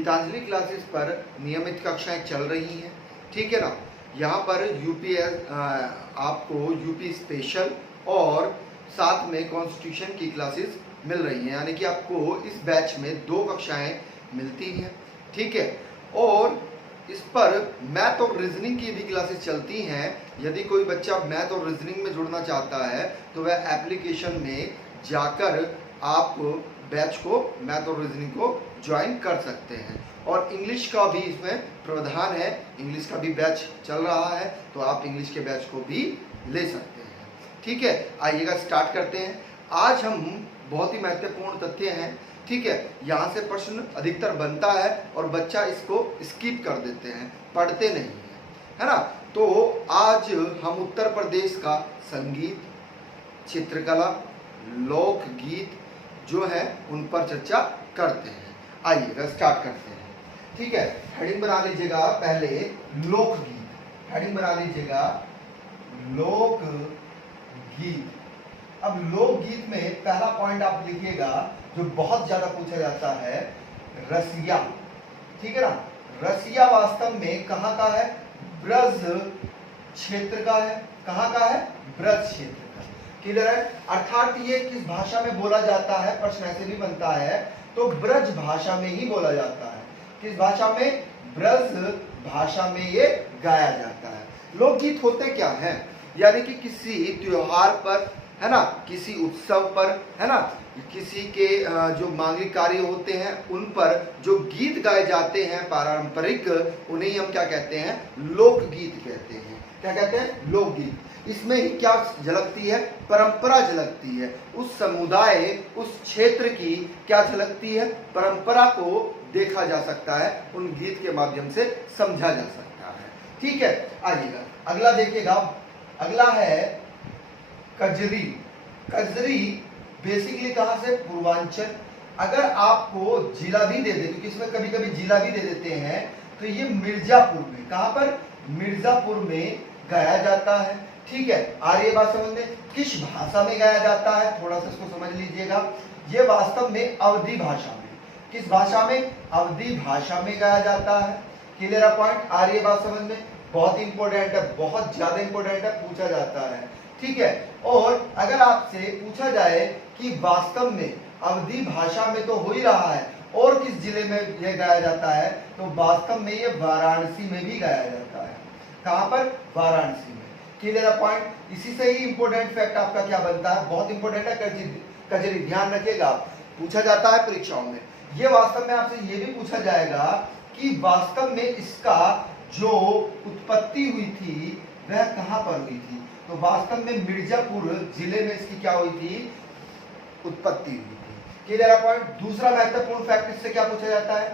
Geetanjali classes पर नियमित कक्षाएं चल रही हैं, ठीक है ना। यहाँ पर आपको यूपी स्पेशल और साथ में कॉन्स्टिट्यूशन की क्लासेस मिल रही हैं, यानी कि आपको इस बैच में 2 कक्षाएं मिलती हैं, ठीक है। और इस पर मैथ और रीजनिंग की भी क्लासेस चलती हैं। यदि कोई बच्चा मैथ और रीजनिंग में जुड़ना चाहता है तो वह एप्लीकेशन में जाकर आप बैच को, मैथ और रीजनिंग को ज्वाइन कर सकते हैं। और इंग्लिश का भी इसमें प्रावधान है, इंग्लिश का भी बैच चल रहा है, तो आप इंग्लिश के बैच को भी ले सकते हैं, ठीक है। आइएगा स्टार्ट करते हैं। आज हम बहुत ही महत्वपूर्ण तथ्य हैं, ठीक है। यहाँ से प्रश्न अधिकतर बनता है और बच्चा इसको स्किप कर देते हैं, पढ़ते नहीं है ना। तो आज हम उत्तर प्रदेश का संगीत, चित्रकला, लोकगीत जो है उन पर चर्चा करते हैं। आइएगा स्टार्ट करते हैं, ठीक है। हेडिंग बना लीजिएगा पहले लोकगीत, हेडिंग बना लीजिएगा लोकगीत। अब लोकगीत में पहला पॉइंट आप लिखिएगा जो बहुत ज्यादा पूछा जाता है, रसिया, ठीक है ना। रसिया वास्तव में कहाँ का है? ब्रज क्षेत्र का है। कहाँ का है? ब्रज क्षेत्र का। क्लियर है? अर्थात ये किस भाषा में बोला जाता है, प्रश्न ऐसे भी बनता है, तो ब्रज भाषा में ही बोला जाता है। किस भाषा में? ब्रज भाषा में ये गाया जाता है। लोकगीत होते क्या हैं? यानी कि किसी त्योहार पर, है ना, किसी उत्सव पर, है ना, किसी के जो मांगलिक कार्य होते हैं उन पर जो गीत गाए जाते हैं पारंपरिक, उन्हें हम क्या कहते हैं? लोकगीत कहते हैं। क्या कहते हैं? लोकगीत। इसमें ही क्या झलकती है? परंपरा झलकती है। उस समुदाय, उस क्षेत्र की क्या झलकती है? परंपरा को देखा जा सकता है, उन गीत के माध्यम से समझा जा सकता है, ठीक है। आइएगा अगला देखिएगा, अगला है कजरी। कजरी बेसिकली कहां से? पूर्वांचल। अगर आपको जिला भी दे दे, क्योंकि इसमें कभी कभी जिला भी दे देते हैं, तो ये मिर्जापुर में, कहां पर? मिर्जापुर में गाया जाता है, ठीक है। आ रही है बात समझ में? किस भाषा में गाया जाता है, थोड़ा सा इसको समझ लीजिएगा। ये वास्तव में अवधी भाषा में, किस भाषा में? अवधी भाषा में गाया जाता है। Clear point? आ रही है बात समझ में? बहुत इंपॉर्टेंट है, बहुत ज्यादा इंपॉर्टेंट है, पूछा जाता है, ठीक है। और अगर आपसे पूछा जाए कि वास्तव में अवधी भाषा में तो हो ही रहा है, और किस जिले में यह गाया जाता है, तो वास्तव में ये वाराणसी में भी गाया जाता है। कहां पर? वाराणसी में। Clear point? इसी से ही इंपॉर्टेंट फैक्ट आपका क्या बनता है? बहुत इंपॉर्टेंट है कजरी, ध्यान रखिएगा, पूछा जाता है परीक्षाओं में। ये वास्तव में आपसे ये भी पूछा जाएगा कि वास्तव में इसका जो उत्पत्ति हुई थी वह कहां पर हुई थी, तो वास्तव में मिर्जापुर जिले में इसकी क्या हुई थी? उत्पत्ति हुई थी। Clear point? दूसरा महत्वपूर्ण फैक्ट इससे क्या पूछा जाता है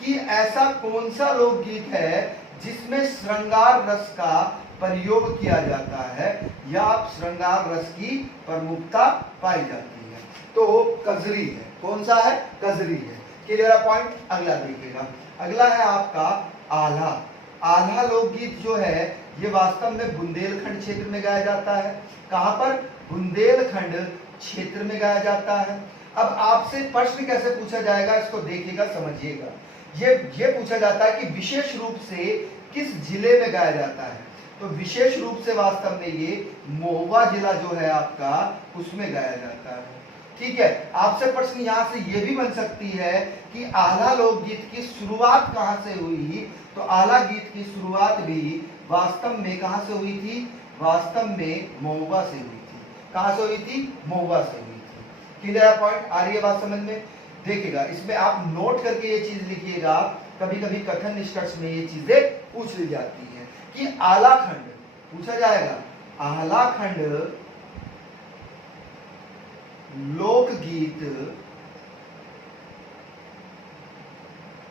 कि ऐसा कौन सा लोकगीत है जिसमें श्रृंगार रस का प्रयोग किया जाता है या श्रृंगार रस की प्रमुखता पाई जाती है, तो कजरी है। कौन सा है? कजरी है। Clear point? अगला देखिएगा, अगला है आपका आल्हा। आल्हा लोकगीत जो है ये वास्तव में बुंदेलखंड क्षेत्र में गाया जाता है। कहां पर? बुंदेलखंड क्षेत्र में गाया जाता है। अब आपसे प्रश्न कैसे पूछा जाएगा, इसको देखिएगा, समझिएगा। ये पूछा जाता है कि विशेष रूप से किस जिले में गाया जाता है, तो विशेष रूप से वास्तव में ये महुआ जिला जो है आपका, उसमें गाया जाता है, ठीक है। आपसे प्रश्न यहां से ये भी बन सकती है कि आल्हा लोकगीत की शुरुआत कहां से हुई, तो आल्हा गीत की शुरुआत भी वास्तव में कहां से हुई थी? वास्तव में महुआ से हुई थी। कहां से हुई थी? महुआ से हुई थी। Clear point? आ रही है बात समझ में? देखिएगा, इसमें आप नोट करके ये चीज लिखिएगा, कभी कभी कथन निष्कर्ष में ये चीजें पूछ ली जाती है कि आल्हा खंड पूछा जाएगा। आल्हा खंड लोकगीत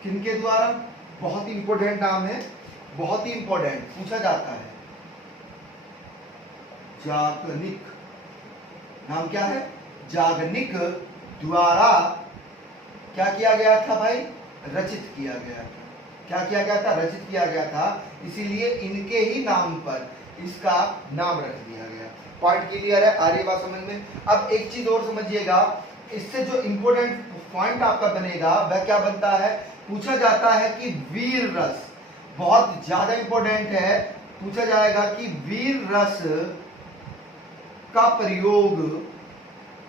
किनके द्वारा? बहुत ही इंपॉर्टेंट नाम है, बहुत ही इंपॉर्टेंट, पूछा जाता है। जागनिक, नाम क्या है? जागनिक द्वारा क्या किया गया था भाई? रचित किया गया था। क्या किया गया था? रचित किया गया था, इसीलिए इनके ही नाम पर इसका नाम रख दिया गया। पॉइंट क्लियर है? आ रही बात समझ में? अब एक चीज और समझिएगा, इससे जो इंपॉर्टेंट पॉइंट आपका बनेगा वह क्या बनता है पूछा जाता है कि वीर रस, बहुत ज्यादा इंपॉर्टेंट है, पूछा जाएगा कि वीर रस का प्रयोग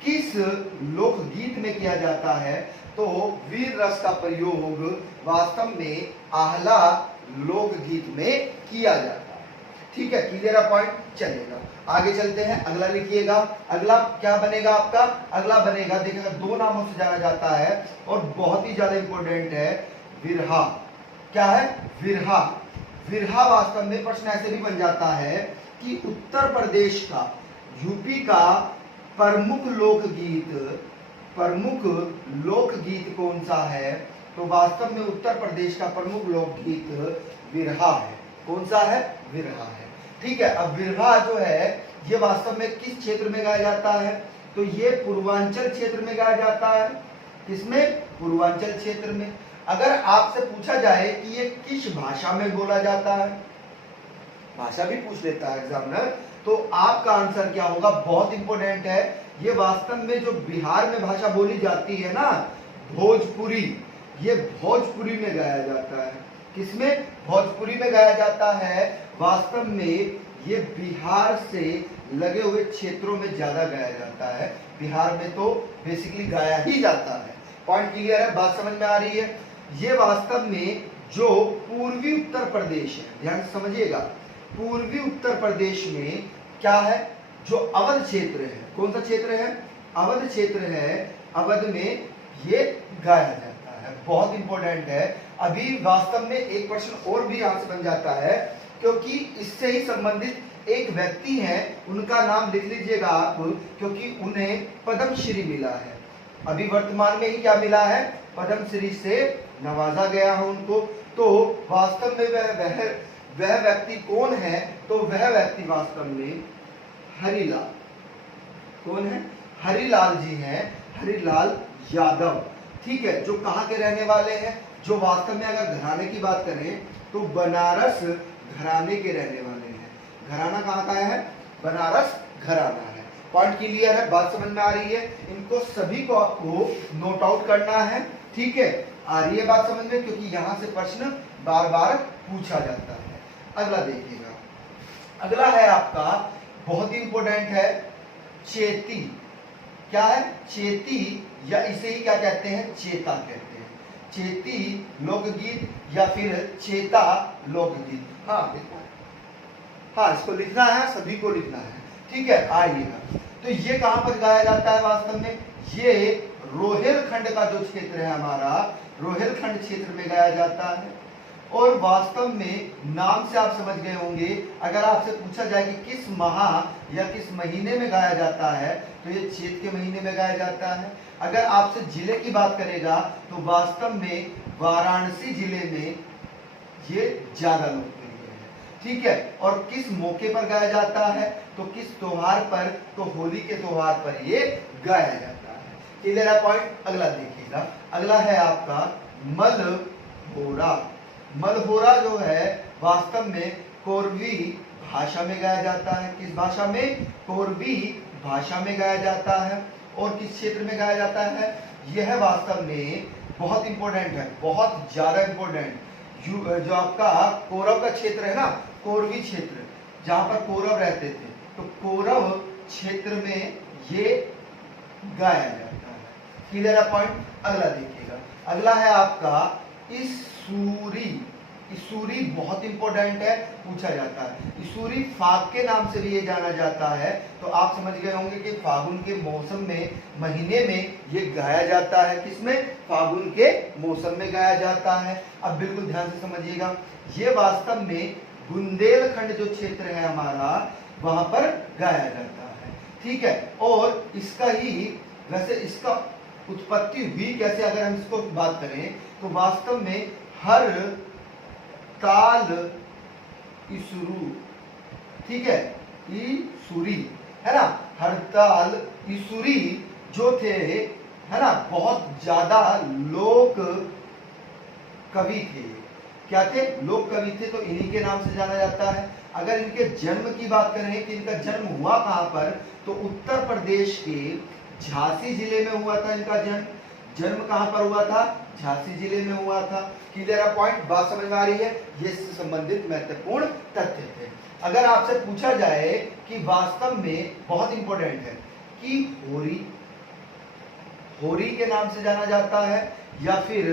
किस लोकगीत में किया जाता है। तो वीर रस का प्रयोग वास्तव में आहला लोकगीत में किया जाता है। ठीक है, क्लियर है पॉइंट, चलेगा आगे चलते हैं। अगला लिखिएगा, अगला क्या बनेगा आपका, अगला बनेगा देखिएगा, दो नामों से जाना जाता है और बहुत ही ज्यादा इंपॉर्टेंट है, विरहा। क्या है, विरहा। विरहा वास्तव में प्रश्न ऐसे भी बन जाता है कि उत्तर प्रदेश का, यूपी का प्रमुख लोकगीत कौन सा है। तो वास्तव में उत्तर प्रदेश का प्रमुख लोकगीत विरहा है। कौन सा है, विरहा है। ठीक है, अब विरहा जो है ये वास्तव में किस क्षेत्र में गाया जाता है। तो ये पूर्वांचल क्षेत्र में गाया जाता है। किसमें, पूर्वांचल क्षेत्र में। अगर आपसे पूछा जाए कि ये किस भाषा में बोला जाता है, भाषा भी पूछ लेता है एग्जामिनर, तो आपका आंसर क्या होगा, बहुत इंपॉर्टेंट है। ये वास्तव में जो बिहार में भाषा बोली जाती है ना, भोजपुरी, ये भोजपुरी में गाया जाता है। किसमें, भोजपुरी में गाया जाता है। वास्तव में ये बिहार से लगे हुए क्षेत्रों में ज्यादा गाया जाता है। बिहार में तो बेसिकली गाया ही जाता है। पॉइंट क्लियर है, बात समझ में आ रही है। ये वास्तव में जो पूर्वी उत्तर प्रदेश है, ध्यान से समझिएगा, पूर्वी उत्तर प्रदेश में क्या है, जो अवध क्षेत्र है। कौन सा क्षेत्र है, अवध क्षेत्र है। अवध में ये गाया जाता है, बहुत इंपॉर्टेंट है। अभी वास्तव में एक प्रश्न और भी यहां से बन जाता है, क्योंकि इससे ही संबंधित एक व्यक्ति हैं, उनका नाम लिख लीजिएगा आप, क्योंकि उन्हें पद्मश्री मिला है। अभी वर्तमान में ही क्या मिला है, पद्मश्री से नवाजा गया है उनको। तो वास्तव में वह व्यक्ति कौन है, तो वह व्यक्ति वास्तव में हरिलाल, कौन है, हरिलाल जी हैं, हरिलाल यादव। ठीक है, जो कहाँ के रहने वाले हैं, जो वास्तव में अगर घराने की बात करें तो बनारस घराने के रहने वाले हैं। घराना कहाँ का है, बनारस घराना है। पॉइंट क्लियर है, बात समझ में आ रही है। इनको सभी को आपको नोट आउट करना है। ठीक है, आ रही है बात समझ में, क्योंकि यहां से प्रश्न बार बार पूछा जाता है। अगला देखिएगा, अगला है आपका बहुत ही इंपॉर्टेंट है, चेती। क्या है, चेती, या इसे ही क्या कहते हैं, चेता कहते हैं। चेती लोकगीत या फिर चेता लोकगीत। हाँ देखो, हाँ इसको लिखना है, सभी को लिखना है। ठीक है, आइएगा। तो ये कहां पर गाया जाता है, वास्तव में ये रोहिलखंड का जो क्षेत्र है हमारा, रोहिलखंड क्षेत्र में गाया जाता है। और वास्तव में नाम से आप समझ गए होंगे, अगर आपसे पूछा जाए कि किस माह या किस महीने में गाया जाता है, तो ये चैत के महीने में गाया जाता है। अगर आपसे जिले की बात करेगा तो वास्तव में वाराणसी जिले में ये ज्यादा लोकप्रिय है। ठीक है, और किस मौके पर गाया जाता है, तो किस त्योहार पर, तो होली के त्योहार पर ये गाया जाता है। क्लियर है पॉइंट। अगला देखिएगा, अगला है आपका मलहोरा। मलहोरा जो है वास्तव में कोरवी भाषा में गाया जाता है। किस भाषा में, कोरवी भाषा में गाया जाता है। और किस क्षेत्र में गाया जाता है, यह वास्तव में बहुत इंपॉर्टेंट है, बहुत ज्यादा इंपॉर्टेंट। जो आपका कौरव का क्षेत्र है ना, कोरवी क्षेत्र, जहां पर कौरव रहते थे, तो कौरव क्षेत्र में ये गाया जाता है। क्लियर है पॉइंट। अगला देखिएगा, अगला है आपका इसूरी। इसूरी बहुत इंपॉर्टेंट है, पूछा जाता है। इसूरी फाग के नाम से भी ये जाना जाता है। तो आप समझ गए होंगे कि फागुन के मौसम में, महीने में ये गाया जाता है। किसमें, फागुन के मौसम में गाया जाता है। अब बिल्कुल ध्यान से समझिएगा, ये वास्तव में बुंदेलखंड जो क्षेत्र है हमारा, वहां पर गाया जाता है। ठीक है, और इसका ही, वैसे इसका उत्पत्ति हुई कैसे, अगर हम इसको बात करें तो वास्तव में हर ताल इसुरु, ठीक है, ईसुरी है ना, हरताल ईसुरी जो थे, है ना, बहुत ज्यादा लोक कवि थे। क्या थे, लोक कवि थे, तो इन्हीं के नाम से जाना जाता है। अगर इनके जन्म की बात करें कि इनका जन्म हुआ कहां पर, तो उत्तर प्रदेश के झांसी जिले में हुआ था इनका जन्म। जन्म कहां पर हुआ था, झांसी जिले में हुआ था। क्लियर है पॉइंट, बात समझ में आ रही है? ये इससे संबंधित महत्वपूर्ण तथ्य थे। अगर आपसे पूछा जाए कि वास्तव में बहुत इंपॉर्टेंट है कि होरी होरी के नाम से जाना जाता है या फिर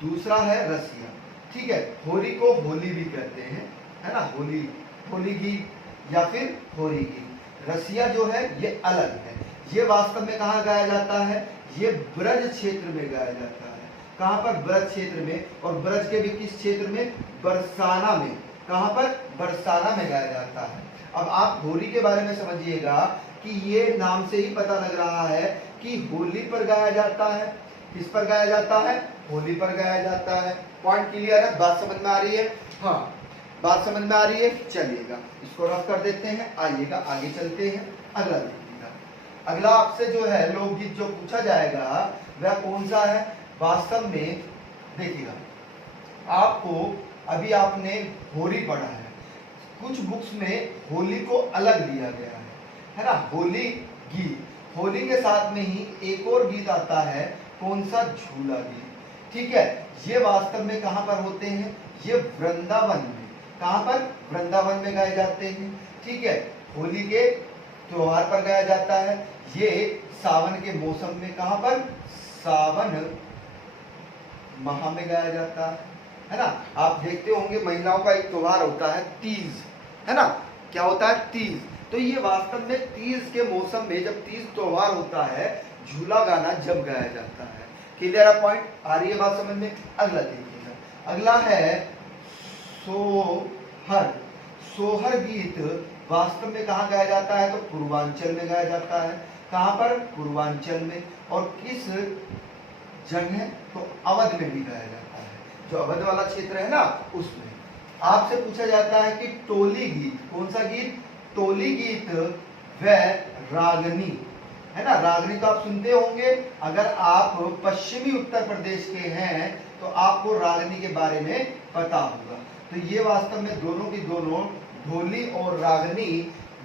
दूसरा है रसिया, ठीक है, होरी को होली भी कहते हैं, है ना, होली, होली गीत या फिर होरी गीत। रसिया जो है ये अलग है। ये वास्तव में कहाँ गाया जाता है? ये ब्रज क्षेत्र में गाया जाता है। कहाँ पर? ब्रज क्षेत्र में। और ब्रज के भी किस क्षेत्र में? बरसाना में। कहाँ पर? बरसाना में गाया जाता है। अब आप होली के बारे में समझिएगा कि ये नाम से ही पता लग रहा है कि होली पर गाया जाता है। किस पर गाया जाता है? होली पर गाया जाता है। पॉइंट क्लियर है? बात समझ में आ रही है? हाँ, बात समझ में आ रही है? चलिएगा इसको रफ कर देते हैं। आइएगा आगे चलते हैं, अगला देखिएगा। अगला आपसे जो है लोकगीत जो पूछा जाएगा वह कौन सा है? वास्तव में देखिएगा, आपको अभी आपने होली पढ़ा है, कुछ बुक्स में होली को अलग दिया गया है ना, होली गीत। होली के साथ में ही एक और गीत आता है, कौन सा? झूला गीत, ठीक है। ये वास्तव में कहां पर होते हैं? ये वृंदावन में। कहां पर? वृंदावन में गाए जाते हैं, ठीक है। होली के त्योहार पर गाया जाता है। ये सावन के मौसम में, कहां पर? सावन माह में गाया जाता है ना। आप देखते होंगे महिलाओं का एक त्योहार होता है तीज, है ना। क्या होता है? तीज। तो ये वास्तव में तीज के मौसम में, जब तीज त्योहार होता है, झूला गाना जब गाया जाता है। क्लियर है पॉइंट? आ रही है बात समझ में? अगला देखिएगा, अगला है सोहर। सोहर गीत वास्तव में कहाँ गाया जाता है? तो पूर्वांचल में गाया जाता है। कहाँ पर? पूर्वांचल में। और किस जगह? तो अवध में भी गाया जाता है, जो अवध वाला क्षेत्र है ना, उसमें। आपसे पूछा जाता है कि टोली गीत, कौन सा गीत? टोली गीत व रागनी, है ना। रागनी तो आप सुनते होंगे, अगर आप पश्चिमी उत्तर प्रदेश के हैं तो आपको रागनी के बारे में पता होगा। तो ये वास्तव में दोनों की दोनों ढोली और रागनी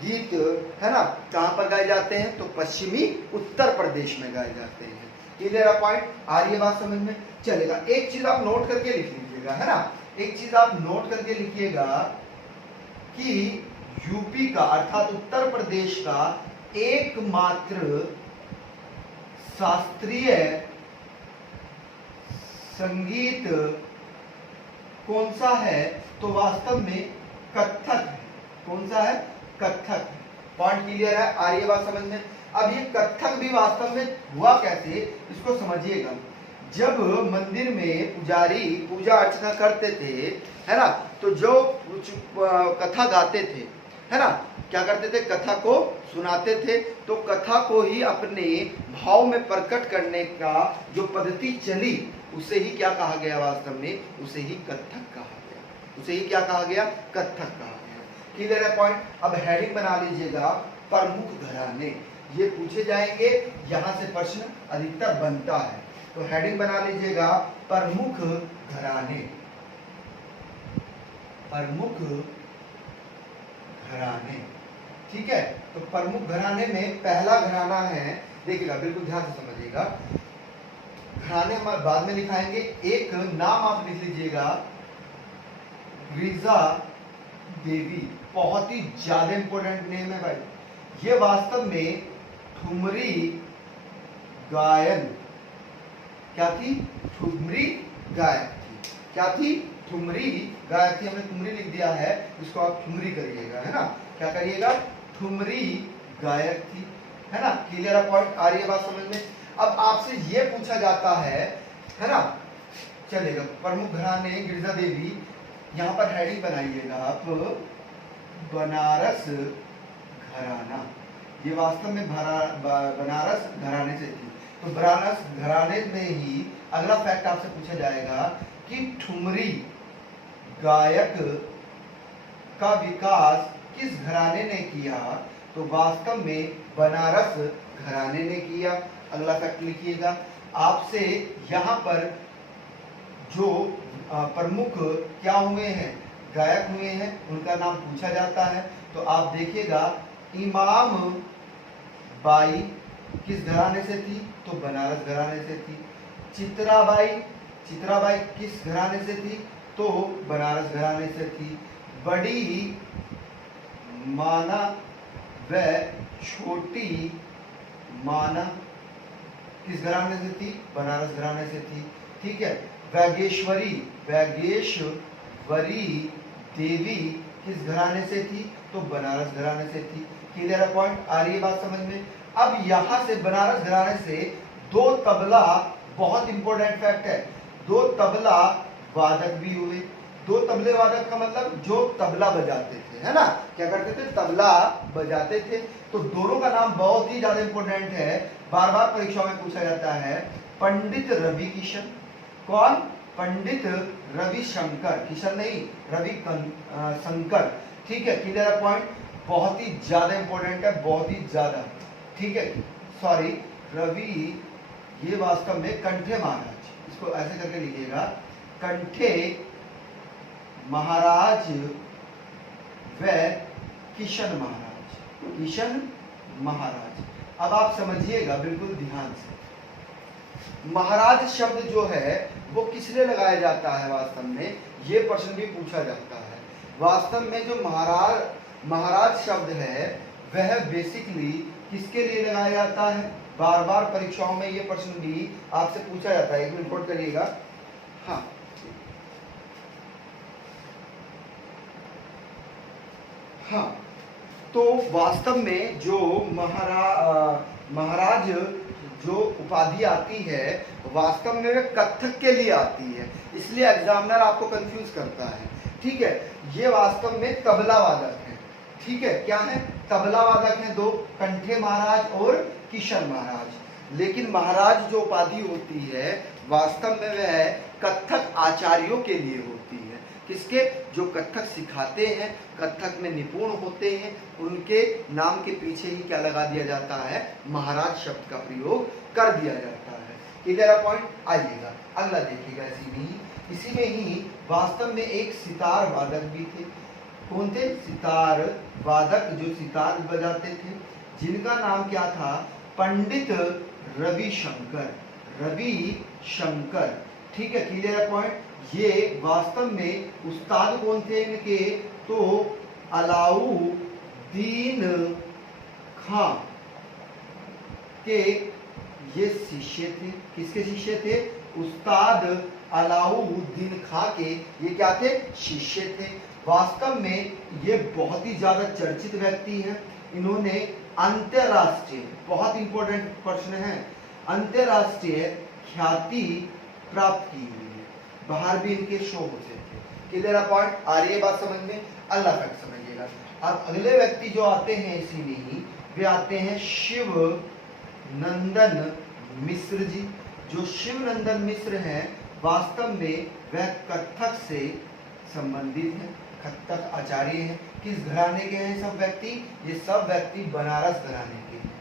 गीत, है ना, कहां पर गाए जाते हैं? तो पश्चिमी उत्तर प्रदेश में गाए जाते हैं। क्लियर है पॉइंट? आ रही है बात समझ में? चलेगा। एक चीज आप नोट करके लिख लीजिएगा, है ना, एक चीज आप नोट करके लिखिएगा कि यूपी का अर्थात उत्तर प्रदेश का एकमात्र शास्त्रीय संगीत कौन सा है? तो वास्तव में कथक है। कौन सा है? कथक। पॉइंट क्लियर है? आ रही है बात समझ में? अब ये कथक भी वास्तव में हुआ कैसे, इसको समझिएगा। जब मंदिर में पुजारी पूजा अर्चना करते थे, है ना, तो जो कथा गाते थे, है ना, क्या करते थे? कथा को सुनाते थे। तो कथा को ही अपने भाव में प्रकट करने का जो पद्धति चली, उसे ही क्या कहा गया? वास्तव में उसे ही कथक कहा गया। उसे ही क्या कहा गया? कथक कहा गया। क्लियर है पॉइंट? अब हेडिंग बना लीजिएगा, प्रमुख घराने। ये पूछे जाएंगे, यहां से प्रश्न अधिकतर बनता है। तो हेडिंग बना लीजिएगा, प्रमुख घराने। प्रमुख घराने, ठीक है। तो प्रमुख घराने में पहला घराना है, देखिएगा, बिल्कुल ध्यान से समझिएगा। घराने हम बाद में लिखाएंगे। एक नाम आप लिख लीजिएगा, गिरिजा देवी। बहुत ही ज्यादा इंपॉर्टेंट नेम है भाई। ये वास्तव में ठुमरी गायन, क्या थी? ठुमरी गायक थी। क्या थी? ठुमरी गायक थी। हमने ठुमरी लिख दिया है, इसको आप ठुमरी करिएगा, है ना। क्या करिएगा? ठुमरी गायक थी, है ना। क्लियर है पॉइंट? आ रही है बात समझ में? अब आपसे ये पूछा जाता है ना, चलेगा, प्रमुख घराने गिरिजा देवी। यहां पर हेडिंग बनाइएगा आप, बनारस घराना। ये वास्तव में बनारस घराने से थी। तो बनारस घराने में ही अगला फैक्ट आपसे पूछा जाएगा कि ठुमरी गायक का विकास किस घराने ने किया? तो वास्तव में बनारस घराने ने किया। अगला फैक्ट लिखिएगा। आपसे यहाँ पर जो प्रमुख क्या हुए हैं, गायक हुए हैं, उनका नाम पूछा जाता है। तो आप देखिएगा, इमाम बाई किस घराने से थी? तो बनारस घराने से थी। चित्राबाई, चित्राबाई किस घराने से थी? तो बनारस घराने से थी। बड़ी माना व छोटी माना किस घराने से थी? बनारस घराने से थी। ठीक है। वैगेश्वरी, वैगेश्वरी देवी किस घराने से थी? तो बनारस घराने से थी। क्लियर है पॉइंट? आ रही है बात समझ में? अब यहां से बनारस घराने से दो तबला, बहुत इंपॉर्टेंट फैक्ट है, दो तबला वादक भी हुए। दो तबले वादक का मतलब जो तबला बजाते थे, है ना? क्या करते थे? तबला बजाते थे। तो दोनों का नाम बहुत ही ज्यादा इंपॉर्टेंट है, बार बार परीक्षा में पूछा जाता है। पंडित रवि किशन। कौन? पंडित रवि शंकर, किशन नहीं, रवि शंकर। ठीक है। क्लियर है पॉइंट? बहुत ही ज्यादा इंपॉर्टेंट है, बहुत ही ज्यादा। ठीक है। सॉरी, रवि, ये वास्तव में कंठे महाराज, इसको ऐसे करके लिखिएगा, कंठे महाराज व किशन महाराज, किशन महाराज। अब आप समझिएगा बिल्कुल ध्यान से, महाराज शब्द जो है वो किस लिए लगाया जाता है वास्तव में, ये प्रश्न भी पूछा जाता है। वास्तव में जो महाराज शब्द है वह बेसिकली किसके लिए लगाया जाता है? बार बार परीक्षाओं में ये प्रश्न भी आपसे पूछा जाता है। एक मिनट नोट करिएगा। हाँ, हाँ, तो वास्तव में जो महाराज जो उपाधि आती है वास्तव में वह कथक के लिए आती है, इसलिए एग्जामिनर आपको कंफ्यूज करता है। ठीक है। ये वास्तव में तबला वादक है। ठीक है। क्या है? तबला वादक है दो, कंठे महाराज और किशन महाराज। लेकिन महाराज जो उपाधि होती है वास्तव में वह कथक आचार्यों के लिए होती है। किसके? जो कथक सिखाते हैं, कथक में निपुण होते हैं, उनके नाम के पीछे ही क्या लगा दिया जाता है? महाराज शब्द का प्रयोग कर दिया जाता है। Clear point? आइएगा अगला देखिएगा। इसी में ही वास्तव में एक सितार वादक भी थे। कौन थे? सितार वादक, जो सितार बजाते थे, जिनका नाम क्या था? पंडित रवि शंकर, रवि शंकर। ठीक है। Clear point? ये वास्तव में उस्ताद कौन थे इनके? तो अलाउद्दीन खां के ये शिष्य थे। किसके शिष्य थे? उस्ताद अलाउद्दीन खां के ये क्या थे? शिष्य थे। वास्तव में ये बहुत ही ज्यादा चर्चित व्यक्ति हैं। इन्होंने अंतरराष्ट्रीय, बहुत इंपॉर्टेंट प्रश्न है, अंतरराष्ट्रीय ख्याति प्राप्त की हुई है। बाहर भी इनके शो होते थे। Clear point? आ रही है बात समझ में? अल्लाह तक समझिएगा। अब अगले व्यक्ति जो आते हैं इसी में ही, वे आते हैं शिव नंदन मिश्र जी। जो शिव नंदन मिश्र हैं वास्तव में वह कथक से संबंधित है, कथक आचार्य हैं। किस घराने के हैं सब व्यक्ति? ये सब व्यक्ति बनारस घराने के हैं।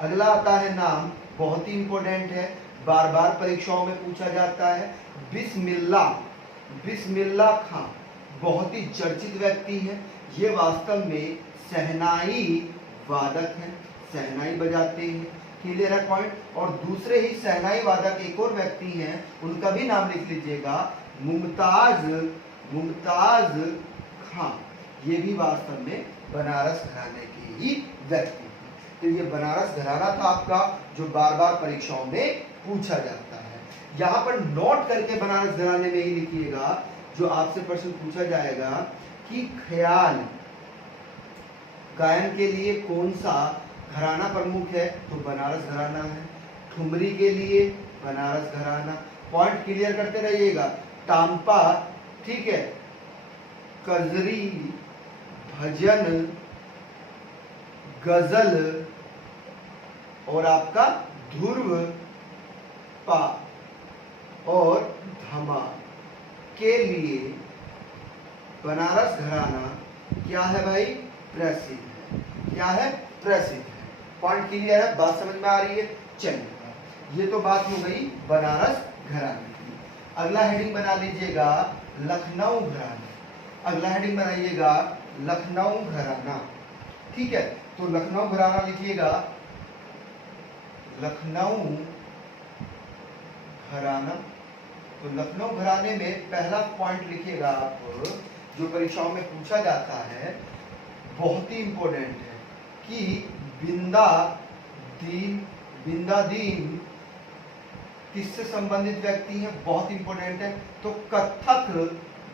अगला आता है नाम, बहुत ही इंपॉर्टेंट है, बार बार परीक्षाओं में पूछा जाता है, बिस्मिल्लाह खां। बहुत ही चर्चित व्यक्ति हैं। ये वास्तव में शहनाई वादक हैं, शहनाई बजाते हैं। क्लियर है पॉइंट? और दूसरे ही शहनाई वादक एक और व्यक्ति हैं, उनका भी नाम लिख लीजिएगा, मुमताज खां। ये भी वास्तव में बनारस घराने के ही व्यक्ति हैं। तो ये बनारस घराना था आपका, जो बार बार परीक्षाओं में पूछा जाता है। यहाँ पर नोट करके बनारस घराने में ही लिखिएगा, जो आपसे प्रश्न पूछा जाएगा कि ख्याल गायन के लिए कौन सा घराना प्रमुख है? तो बनारस घराना है। ठुमरी के लिए बनारस घराना। पॉइंट क्लियर करते रहिएगा। टांपा, ठीक है, कजरी, भजन, गजल और आपका ध्रुव पा और धमा के लिए बनारस घराना क्या है भाई? प्रसिद्ध है। क्या है? प्रसिद्ध है। पॉइंट क्लियर है? बात समझ में आ रही है? चलिए, ये तो बात हो गई बनारस घराने की। अगला हेडिंग बना लीजिएगा लखनऊ घराना। अगला हेडिंग बनाइएगा लखनऊ घराना। ठीक है। तो लखनऊ घराना लिखिएगा, लखनऊ घराना। तो लखनऊ घराने में पहला पॉइंट लिखिएगा आप, जो परीक्षाओं में पूछा जाता है, बहुत ही इंपॉर्टेंट है कि बिंदादीन किससे संबंधित व्यक्ति है, बहुत इंपॉर्टेंट है। तो कथक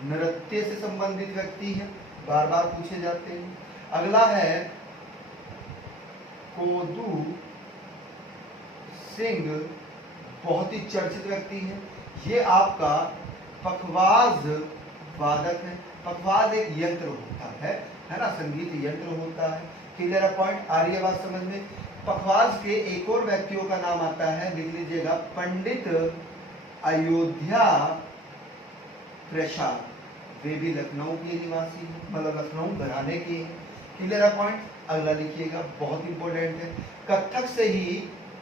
नृत्य से संबंधित व्यक्ति है, बार बार पूछे जाते हैं। अगला है कोदू सिंह, बहुत ही चर्चित व्यक्ति है। ये आपका पखवाज वादक है। पखवाज एक यंत्र होता है ना, संगीत यंत्र होता है। क्लियर पॉइंट, आ रही है बात समझ में। पखवाज के एक और व्यक्तियों का नाम आता है, लिख लीजिएगा, पंडित अयोध्या प्रसाद। वे भी लखनऊ के निवासी हैं, मतलब लखनऊ घराने के हैं। Clear point. अगला लिखिएगा, बहुत इंपॉर्टेंट है। कथक से ही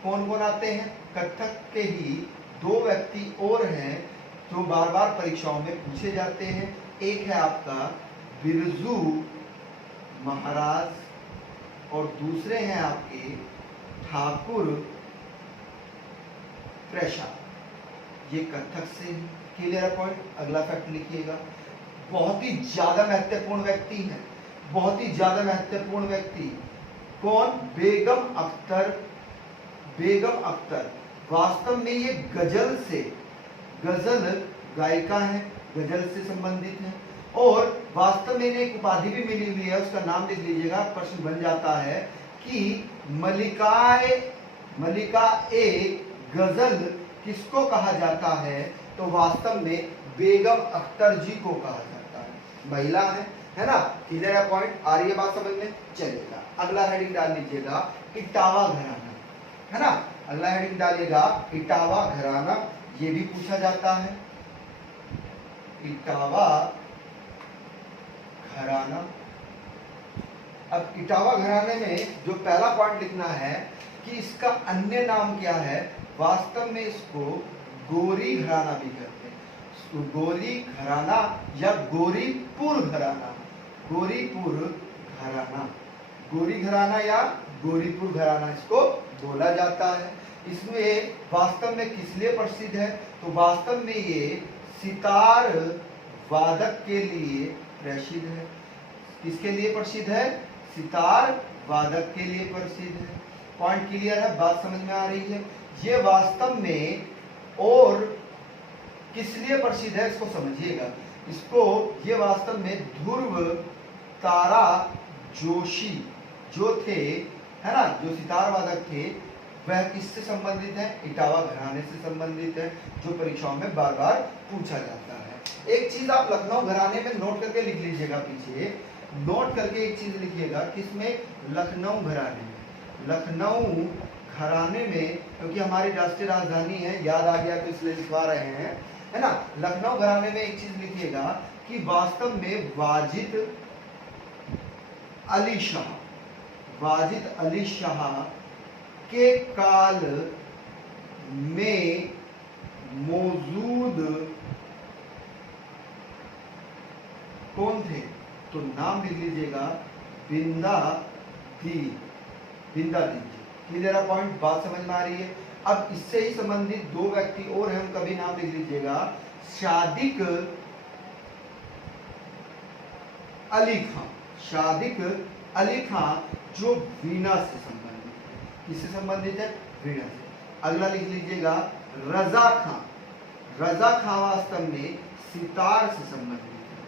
कौन कौन आते हैं, कथक के ही दो व्यक्ति और हैं जो बार बार परीक्षाओं में पूछे जाते हैं। एक है आपका बिरजू महाराज और दूसरे हैं आपके ठाकुर प्रसाद। ये कथक से। Clear point. अगला फैक्ट लिखिएगा, बहुत ही ज्यादा महत्वपूर्ण व्यक्ति है, बहुत ही ज्यादा महत्वपूर्ण व्यक्ति। कौन, बेगम अख्तर। बेगम अख्तर वास्तव में ये गजल गायिका है, गजल से संबंधित है। और वास्तव में इन्हें एक उपाधि भी मिली हुई है, उसका नाम लिख लीजिएगा, प्रश्न बन जाता है कि मलिका ए गजल किसको कहा जाता है। तो वास्तव में बेगम अख्तर जी को कहा जाता है, महिला है ना। क्लियर पॉइंट, आ रही है बात समझ में। चलेगा, अगला हेडिंग डाल लीजिएगा, इटावा घराना, है ना। अगला हेडिंग डालिएगा, इटावा घराना। ये भी पूछा जाता है, इटावा घराना। अब इटावा घराने में जो पहला पॉइंट लिखना है कि इसका अन्य नाम क्या है। वास्तव में इसको गोरी घराना भी कहते हैं, गोरी घराना या गोरीपुर घराना, गोरीपुर घराना, गोरी घराना या गोरीपुर घराना इसको बोला जाता है। इसमें वास्तव में किस लिए प्रसिद्ध है, तो वास्तव में ये सितार वादक के लिए प्रसिद्ध है। किसके लिए प्रसिद्ध है, सितार वादक के लिए प्रसिद्ध है। पॉइंट क्लियर है, बात समझ में आ रही है। ये वास्तव में और किस लिए प्रसिद्ध है इसको समझिएगा। इसको ये वास्तव में ध्रुव तारा जोशी जो थे, है ना, जो सितार वादक थे, वह किससे संबंधित है, इटावा घराने से संबंधित है, जो परीक्षाओं में बार बार पूछा जाता है। एक चीज आप लखनऊ घराने में नोट करके लिख लीजिएगा, पीछे नोट करके एक चीज लिखिएगा, किसमें, लखनऊ घराने में। लखनऊ घराने में, क्योंकि हमारी राष्ट्रीय राजधानी है, याद आ गया तो इसलिए लिखवा रहे हैं, है ना। लखनऊ घराने में एक चीज लिखिएगा कि वास्तव में वाजिद अली शाह के काल में मौजूद कौन थे, तो नाम लिख लीजिएगा, बिंदादीन जी। क्लियर पॉइंट, बात समझ में आ रही है। अब इससे ही संबंधित दो व्यक्ति और हैं, उनका भी नाम लिख लीजिएगा, सादिक अली खां, जो वीणा से संबंधित है। किससे संबंधित है, वीणा से। अगला लिख लीजिएगा, रजा खां वास्तव में सितार से संबंधित है,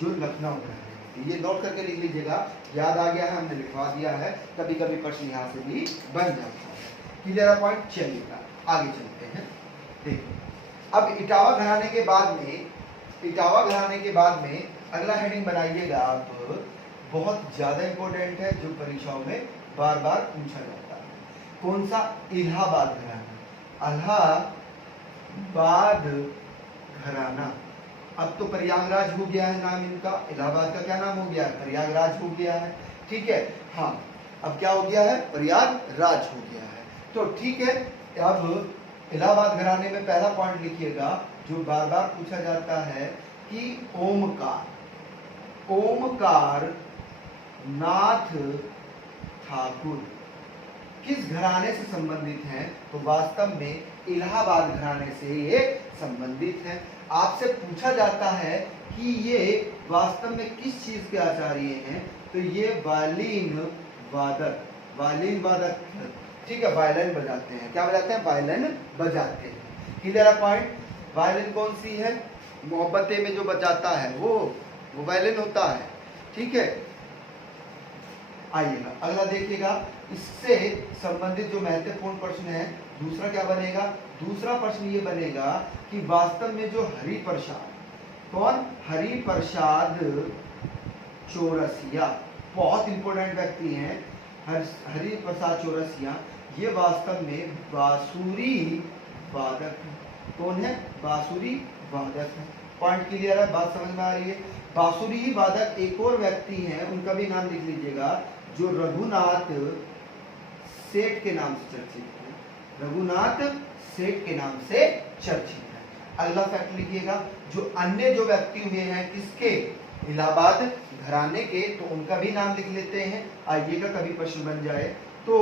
जो लखनऊ का है। ये नोट करके लिख लीजिएगा, याद आ गया है, हमने लिखवा दिया है, कभी कभी प्रश्न यहाँ से भी बन जाता है। Clear point. चलिएगा आगे चलते हैं। देखिए, अब इटावा घराने के बाद में अगला हेडिंग बनाइएगा आप, बहुत ज्यादा इंपॉर्टेंट है, जो परीक्षाओं में बार बार पूछा जाता है। कौन सा, इलाहाबाद घराना। इलाहाबाद घराना। अब तो प्रयागराज हो गया है नाम इनका, इलाहाबाद का क्या नाम हो गया है, प्रयागराज हो गया है। ठीक है, हाँ, अब क्या हो गया है, प्रयागराज हो गया है। तो ठीक है, अब इलाहाबाद घराने में पहला पॉइंट लिखिएगा, जो बार बार पूछा जाता है कि ओमकार नाथ ठाकुर किस घराने से संबंधित हैं, तो वास्तव में इलाहाबाद घराने से ये संबंधित है। आपसे पूछा जाता है कि ये वास्तव में किस चीज के आचार्य हैं, तो ये वायलिन वादक, ठीक है, वायलिन बजाते हैं। क्या बजाते हैं? वायलिन बजाते हैं। क्लियर है पॉइंट? वायलिन कौन सी है? मोहब्बतें में जो बजाता है वो वायलिन होता है। ठीक है, आइएगा अगला देखिएगा। इससे संबंधित जो महत्वपूर्ण प्रश्न है, दूसरा क्या बनेगा? दूसरा प्रश्न ये बनेगा कि वास्तव में जो हरिप्रसाद, कौन? हरिप्रसाद चौरसिया, बहुत इंपॉर्टेंट व्यक्ति हैं हरिप्रसाद चौरसिया। ये वास्तव में बांसुरी वादक है। कौन है? बांसुरी वादक है। पॉइंट क्लियर है? बात समझ में आ रही है? बांसुरी वादक एक और व्यक्ति हैं, उनका भी नाम लिख लीजिएगा, जो रघुनाथ सेठ के नाम से चर्चित है। रघुनाथ सेठ के नाम से चर्चित है। अगला फैक्ट लिखिएगा, जो अन्य जो व्यक्ति हुए हैं किसके? इलाहाबाद घराने के, तो उनका भी नाम लिख लेते हैं। आइएगा कभी प्रश्न बन जाए तो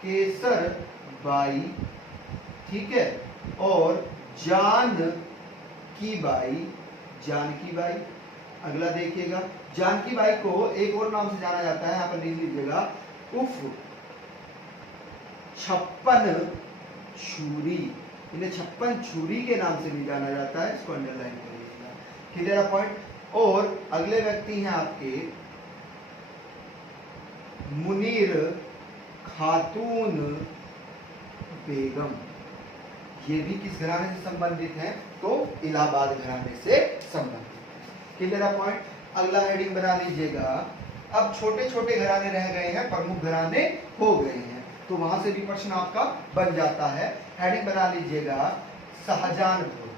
केसर बाई, ठीक है, और जानकी बाई। अगला देखिएगा, जानकी बाई को एक और नाम से जाना जाता है, यहाँ पर लिख लीजिएगा, उफ 56 छुरी। इन्हें 56 छुरी के नाम से भी जाना जाता है, इसको अंडरलाइन कर लीजिएगा। क्लियर है पॉइंट? और अगले व्यक्ति हैं आपके मुनीर खातून बेगम। ये भी किस घराने से संबंधित हैं? तो इलाहाबाद घराने से संबंधित। क्लियर है पॉइंट? अगला हेडिंग बना लीजिएगा। अब छोटे छोटे घराने रह गए हैं, प्रमुख घराने हो गए हैं, तो वहां से भी प्रश्न आपका बन जाता है। हेडिंग बना लीजिएगा शाहजहानपुर।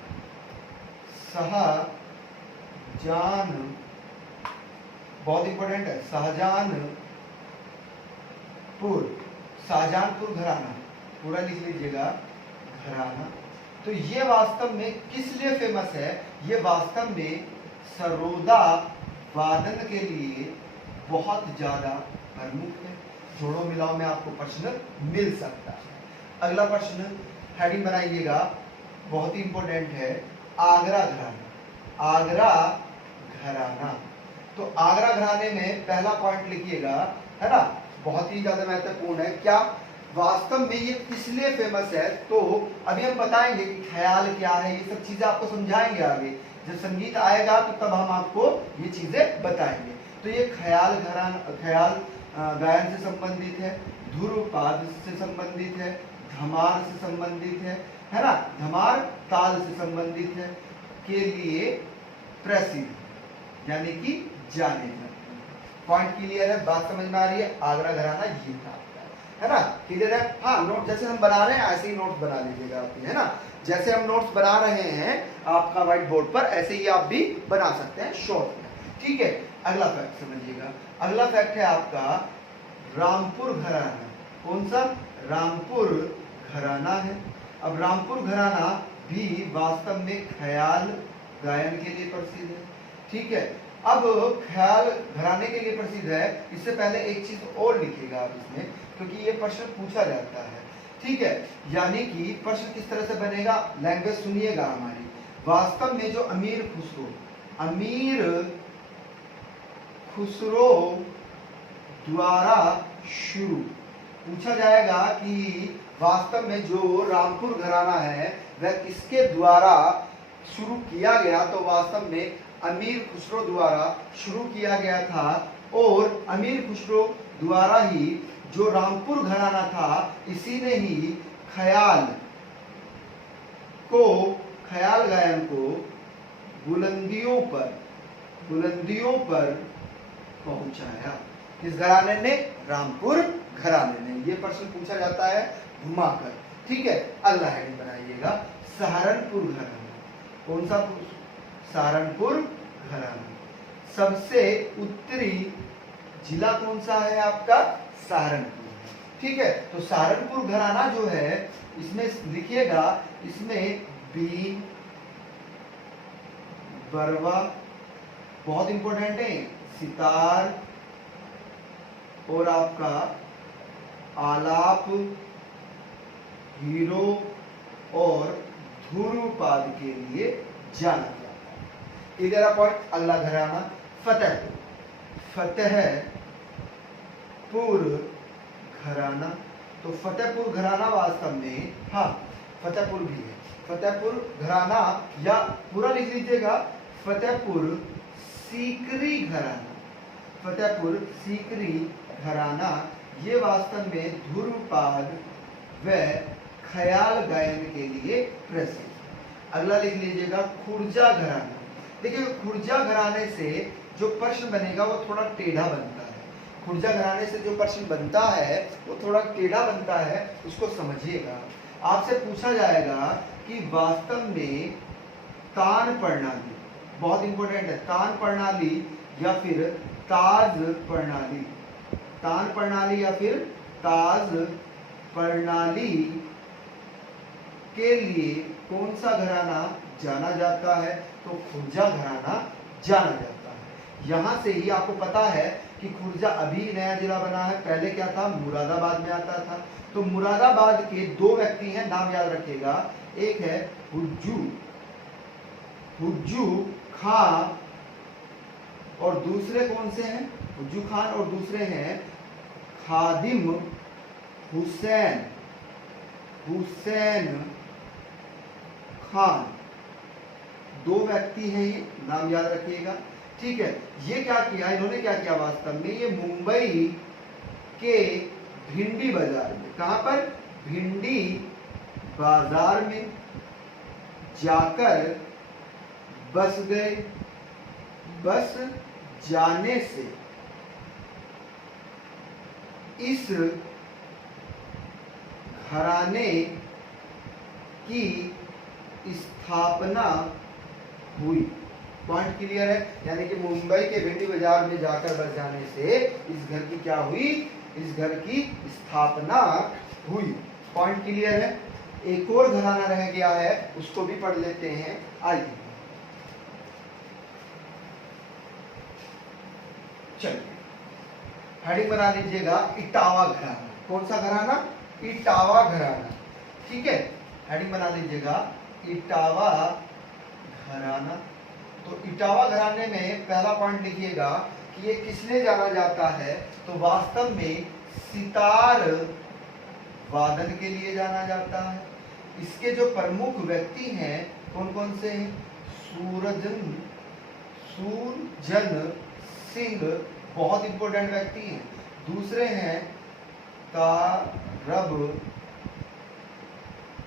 बहुत इंपॉर्टेंट है, शाहजहानपुर घराना, पूरा लिख लीजिएगा घराना। तो ये वास्तव में किस लिए फेमस है? ये वास्तव में सरोदा वादन के लिए बहुत ज्यादा प्रमुख है। जोड़ो मिलाओ में आपको प्रश्न मिल सकता है। अगला प्रश्न हेडिंग बनाइएगा, बहुत ही इंपॉर्टेंट है, आगरा घराना। तो आगरा घराने में पहला पॉइंट लिखिएगा, है ना, बहुत ही ज्यादा महत्वपूर्ण है। क्या वास्तव में ये किस लिए फेमस है? तो अभी हम बताएंगे कि ख्याल क्या है, ये सब चीजें आपको समझाएंगे आगे। जब संगीत आएगा तो तब हम आपको ये चीजें बताएंगे। तो ये ख्याल गायन से संबंधित है, ध्रुपद से संबंधित है, धमार से संबंधित है ना, धमार ताल से संबंधित है, के लिए प्रसिद्ध, यानी कि जाने जाते हैं। पॉइंट क्लियर है? बात समझ में आ रही है? आगरा घराना ये था, है ना, क्लियर है? हाँ, नोट जैसे हम बना रहे हैं ऐसे ही नोट्स बना लीजिएगा आप, है ना, जैसे हम नोट्स बना रहे हैं आपका व्हाइट बोर्ड पर, ऐसे ही आप भी बना सकते हैं शॉर्ट में। ठीक है, अगला फैक्ट समझिएगा। अगला फैक्ट है आपका रामपुर घराना। कौन सा? रामपुर घराना है। अब रामपुर घराना भी वास्तव में ख्याल गायन के लिए प्रसिद्ध है। ठीक है, अब ख्याल घराने के लिए प्रसिद्ध है। इससे पहले एक चीज और लिखिएगा आप इसमें, क्योंकि ये प्रश्न पूछा जाता है। ठीक है, यानी कि प्रश्न किस तरह से बनेगा, लैंग्वेज सुनिएगा हमारी। वास्तव में जो अमीर खुसरो द्वारा शुरू, पूछा जाएगा कि वास्तव में जो रामपुर घराना है वह किसके द्वारा शुरू किया गया, तो वास्तव में अमीर खुसरो द्वारा शुरू किया गया था। और अमीर खुसरो द्वारा ही जो रामपुर घराना था, इसी ने ही ख्याल गायन को बुलंदियों पर पहुंचाया। किस घराने ने? रामपुर घराने ने। ये प्रश्न पूछा जाता है घुमाकर। ठीक है, अगला हेडिंग बनाइएगा सहारनपुर घराना। कौन सा? सहारनपुर घराना। सबसे उत्तरी जिला कौन सा है आपका? सहारनपुर। ठीक है, तो सहारनपुर घराना जो है, इसमें लिखिएगा, इसमें बीन, बरवा, बहुत इंपॉर्टेंट है, सितार और आपका आलाप, हीरो और ध्रुवपाद के लिए जाना जाता है। इधर पॉइंट अगला घराना फतेहपुर। फतेहपुर घराना, तो फतेहपुर घराना वास्तव में, हाँ फतेहपुर भी है, फतेहपुर घराना या पूरा लिख लीजिएगा फतेहपुर सीकरी घराना। फतेहपुर सीकरी घराना ये वास्तव में ध्रुवपाद व ख्याल गायन के लिए प्रसिद्ध। अगला लिख लीजिएगा खुर्जा घराना। देखिए खुर्जा घराने से जो प्रश्न बनेगा वो थोड़ा टेढ़ा बनता है। खुर्जा घराने से जो प्रश्न बनता है वो थोड़ा टेढ़ा बनता है, उसको समझिएगा। आपसे पूछा जाएगा कि वास्तव में तान प्रणाली, बहुत इंपॉर्टेंट है, तान प्रणाली या फिर ताज प्रणाली, तान प्रणाली या फिर ताज प्रणाली के लिए कौन सा घराना जाना जाता है? तो खुर्जा घराना जाना जाता है। यहां से ही आपको पता है कि खुर्जा अभी नया जिला बना है, पहले क्या था, मुरादाबाद में आता था। तो मुरादाबाद के दो व्यक्ति हैं, नाम याद रखिएगा, एक है हुज्जू खां और दूसरे कौन से हैं? हुज्जू खान और दूसरे हैं खादिम हुसैन खान। दो व्यक्ति हैं ये, नाम याद रखिएगा। ठीक है, ये क्या किया इन्होंने, क्या किया वास्तव में, ये मुंबई के भिंडी बाजार में, कहां पर, भिंडी बाजार में जाकर बस गए। बस जाने से इस घराने की स्थापना हुई। पॉइंट क्लियर है? यानी कि मुंबई के भिंडी बाजार में जाकर बस जाने से इस घर की क्या हुई, इस घर की स्थापना हुई। पॉइंट क्लियर है? एक और घराना रह गया है, उसको भी पढ़ लेते हैं, आइए। चलिए हेडिंग बना लीजिएगा इटावा घराना। कौन सा घराना? इटावा घराना। ठीक है, हेडिंग बना लीजिएगा इटावा घराना। तो इटावा घराने में पहला पॉइंट लिखिएगा कि ये किसने जाना जाता है? तो वास्तव में सितार वादन के लिए जाना जाता है। इसके जो प्रमुख व्यक्ति हैं कौन कौन से हैं? सूरजन सिंह बहुत इंपॉर्टेंट व्यक्ति हैं। दूसरे हैं तारब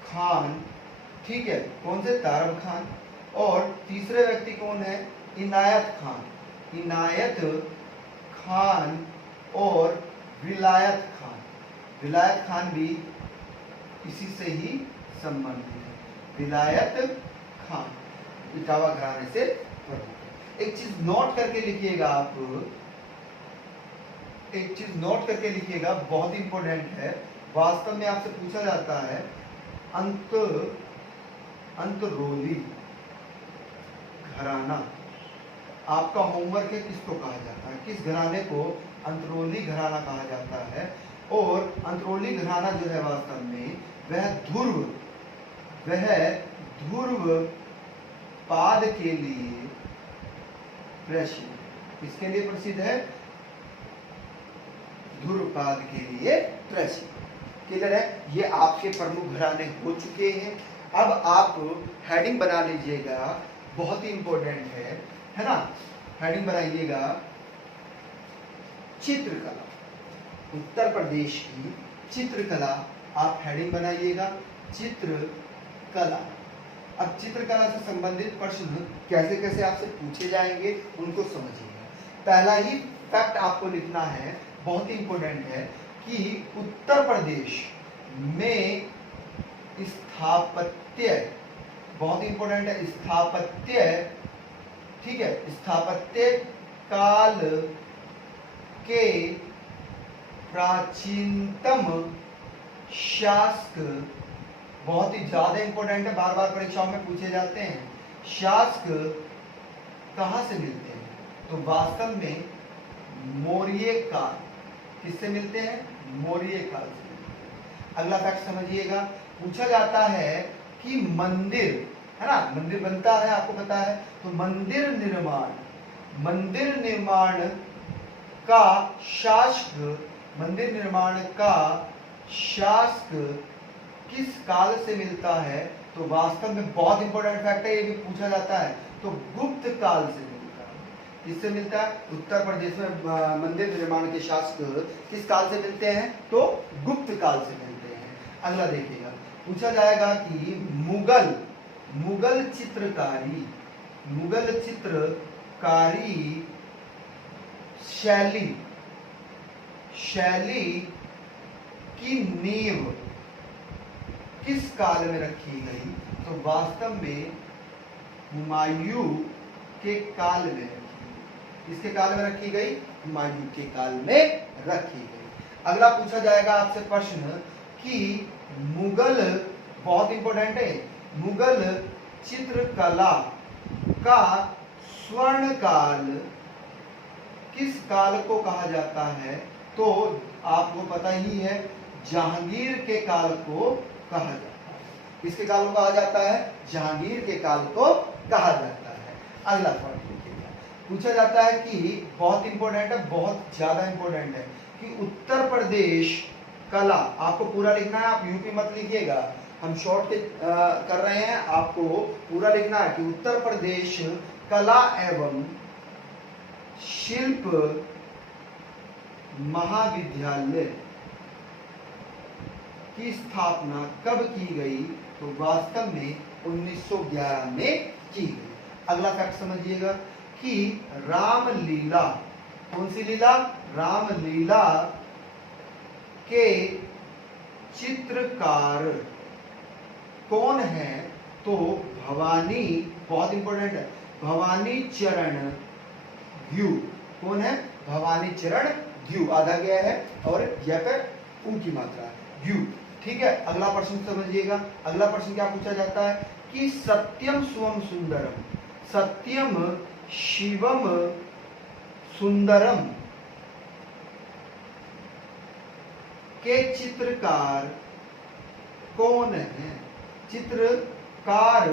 खान, ठीक है, कौन से? तारब खान। और तीसरे व्यक्ति कौन है? इनायत खान और विलायत खान भी इसी से ही संबंधित है। विलायत खान इटावा घराने से। एक चीज नोट करके लिखिएगा आप, एक चीज नोट करके लिखिएगा, बहुत इंपॉर्टेंट है। वास्तव में आपसे पूछा जाता है अंतरोली घराना, आपका होमवर्क है, किसको कहा जाता है, किस घराने को अंतरोली घराना कहा जाता है? और अंतरोली घराना जो है वास्तव में वह ध्रुव पाद के लिए प्रसिद्ध। किसके लिए प्रसिद्ध है? ध्रुवपाद के लिए प्रसिद्ध। क्लियर है? ये आपके प्रमुख घराने हो चुके हैं। अब आप हेडिंग बना लीजिएगा, बहुत ही इंपॉर्टेंट है ना? हेडिंग बनाइएगा चित्रकला, उत्तर प्रदेश की चित्रकला। आप हेडिंग बनाइएगा चित्रकला। अब चित्रकला से संबंधित प्रश्न कैसे कैसे आपसे पूछे जाएंगे उनको समझिएगा। पहला ही फैक्ट आपको लिखना है, बहुत ही इंपॉर्टेंट है, कि उत्तर प्रदेश में स्थापत्य, बहुत इंपॉर्टेंट है, स्थापत्य, ठीक है, स्थापत्य काल के प्राचीनतम शासक, बहुत ही ज्यादा इंपॉर्टेंट है, बार बार परीक्षाओं में पूछे जाते हैं। शासक कहां से मिलते हैं? तो वास्तव में मौर्य काल। किससे मिलते हैं? मौर्य काल से। अगला फैक्ट समझिएगा, पूछा जाता है कि मंदिर, है ना, मंदिर बनता है आपको पता है, तो मंदिर निर्माण का शासक, मंदिर निर्माण का शासक किस काल से मिलता है? तो वास्तव में बहुत इंपॉर्टेंट फैक्ट है, ये भी पूछा जाता है। तो गुप्त काल से मिलता है। किससे मिलता है? उत्तर प्रदेश में मंदिर निर्माण के शासक किस काल से मिलते हैं? तो गुप्त काल से मिलते हैं। अगला देखिएगा, पूछा जाएगा कि मुगल चित्रकारी शैली की नींव किस काल में रखी गई? तो वास्तव में हुमायूं के काल में रखी गई। किसके काल में रखी गई? हुमायूं के काल में रखी गई। अगला पूछा जाएगा आपसे प्रश्न कि मुगल, बहुत इंपॉर्टेंट है, मुगल चित्रकला का स्वर्ण काल किस काल को कहा जाता है? तो आपको पता ही है, जहांगीर के काल को कहा जाता है। किसके काल को कहा जाता है? जहांगीर के काल को कहा जाता है। अगला पॉइंट देखिएगा, पूछा जाता है कि बहुत इंपॉर्टेंट है, बहुत ज्यादा इंपॉर्टेंट है, कि उत्तर प्रदेश कला, आपको पूरा लिखना है, आप यूपी मत लिखिएगा, हम शॉर्ट कर रहे हैं, आपको पूरा लिखना है कि उत्तर प्रदेश कला एवं शिल्प महाविद्यालय की स्थापना कब की गई? तो वास्तव में 1911 में की गई। अगला फैक्ट समझिएगा कि रामलीला, कौन सी लीला? रामलीला के चित्रकार कौन है? तो भवानी, बहुत इंपॉर्टेंट है, भवानी चरण व्यू। कौन है? भवानी चरण व्यू, आधा गया है और यह पे ऊ की मात्रा है, व्यू। ठीक है, अगला प्रश्न समझिएगा। अगला प्रश्न क्या पूछा जाता है कि सत्यम शिवम सुंदरम, सत्यम शिवम सुंदरम के चित्रकार कौन है? चित्रकार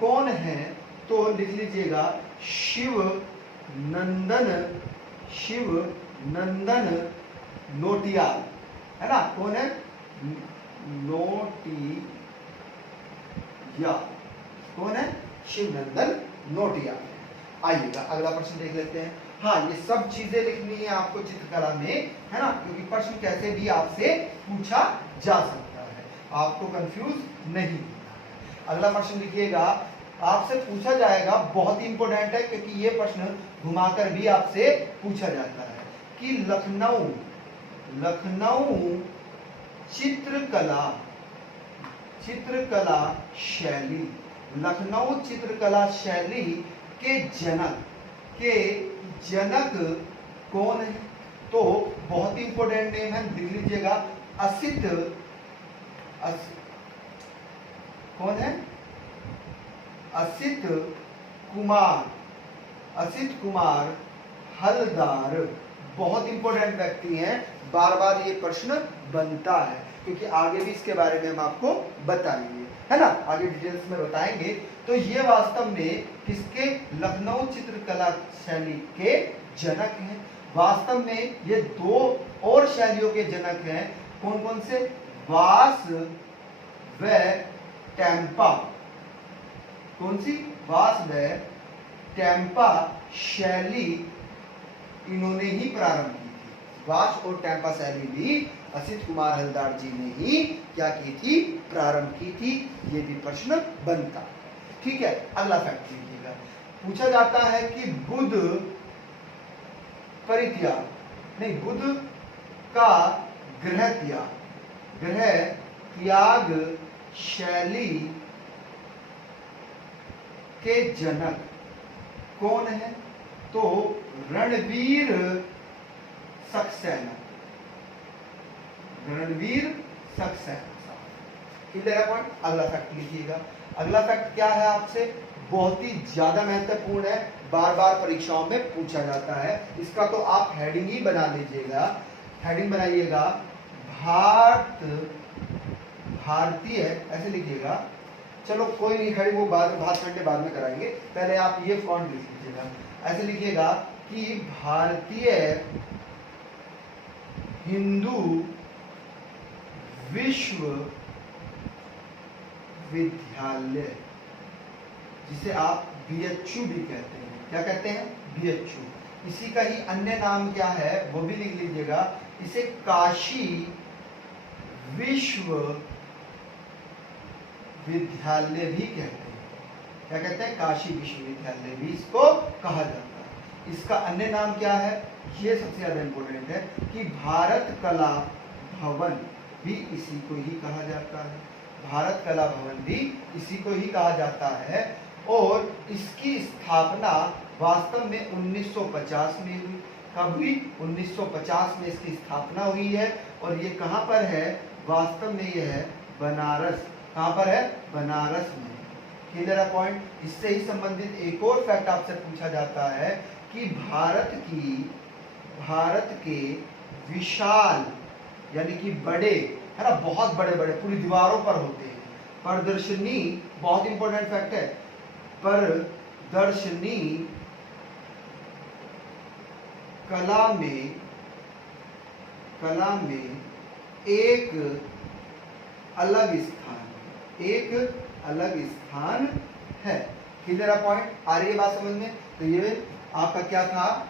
कौन है? तो लिख लीजिएगा शिव नंदन नोटियाल, है ना, कौन है? नोटियाल, कौन है? शिव नंदन नोटियाल। आइएगा अगला प्रश्न देख लेते हैं। हाँ, ये सब चीजें लिखनी है आपको चित्रकला में, है ना, क्योंकि प्रश्न कैसे भी आपसे पूछा जा सकता है, आपको कंफ्यूज नहीं होना है। अगला प्रश्न लिखिएगा, आपसे पूछा जाएगा, बहुत ही इंपॉर्टेंट है क्योंकि ये प्रश्न घुमाकर भी आपसे पूछा जाता है कि लखनऊ चित्रकला शैली, लखनऊ चित्रकला शैली के जनक कौन है? तो बहुत ही इंपॉर्टेंट नेम है, लिख लीजिएगा असित, कौन है? असित कुमार हलदार, बहुत इंपॉर्टेंट व्यक्ति हैं, बार बार ये प्रश्न बनता है क्योंकि आगे भी इसके बारे में हम आपको बताएंगे, है ना, आगे डिटेल्स में बताएंगे। तो ये वास्तव में किसके? लखनऊ चित्रकला शैली के जनक हैं। वास्तव में ये दो और शैलियों के जनक हैं, कौन कौन से? वास व टेम्पा। कौन सी? वास व टेम्पा शैली इन्होंने ही प्रारंभ की थी। वास और टेम्पा शैली भी असित कुमार हलदार जी ने ही क्या की थी? प्रारंभ की थी। ये भी प्रश्न बनता है। ठीक है, अगला फैक्ट लिखिएगा, पूछा जाता है कि बुद्ध का गृह त्याग शैली के जनक कौन है? तो रणवीर सक्सेना, क्लियर है पॉइंट? अगला फैक्ट लिखिएगा। अगला फैक्ट क्या है आपसे? बहुत ही ज्यादा महत्वपूर्ण है, बार बार परीक्षाओं में पूछा जाता है। इसका तो आप हेडिंग ही बना लीजिएगा, हेडिंग बनाइएगा, भारतीय, ऐसे लिखिएगा, चलो कोई नहीं खड़ी, वो बाद में भाषण के बाद में कराएंगे, पहले आप ये फॉन्ट लिख लीजिएगा। ऐसे लिखिएगा कि भारतीय हिंदू विश्वविद्यालय, जिसे आप BHU भी कहते हैं। क्या कहते हैं? BHU। इसी का ही अन्य नाम क्या है वो भी लिख लीजिएगा, इसे काशी विश्वविद्यालय भी कहते हैं। क्या कहते हैं? काशी विश्वविद्यालय भी इसको कहा जाता है। इसका अन्य नाम क्या है, ये सबसे ज्यादा इंपॉर्टेंट है कि भारत कला भवन भी इसी को ही कहा जाता है। भारत कला भवन भी इसी को ही कहा जाता है। और इसकी स्थापना वास्तव में 1950 में हुई। कब हुई? 1950 में इसकी स्थापना हुई है। और ये कहाँ पर है? वास्तव में ये है बनारस। कहाँ पर है? बनारस में। क्लियर है पॉइंट? इससे ही संबंधित एक और फैक्ट आपसे पूछा जाता है कि भारत के विशाल यानी कि बड़े, है ना, बहुत बड़े बड़े पूरी दीवारों पर होते हैं प्रदर्शनी। बहुत इंपॉर्टेंट फैक्ट है, प्रदर्शनी कला में एक अलग स्थान है। Clear point? आ रही है बात समझ में? तो ये आपका क्या था?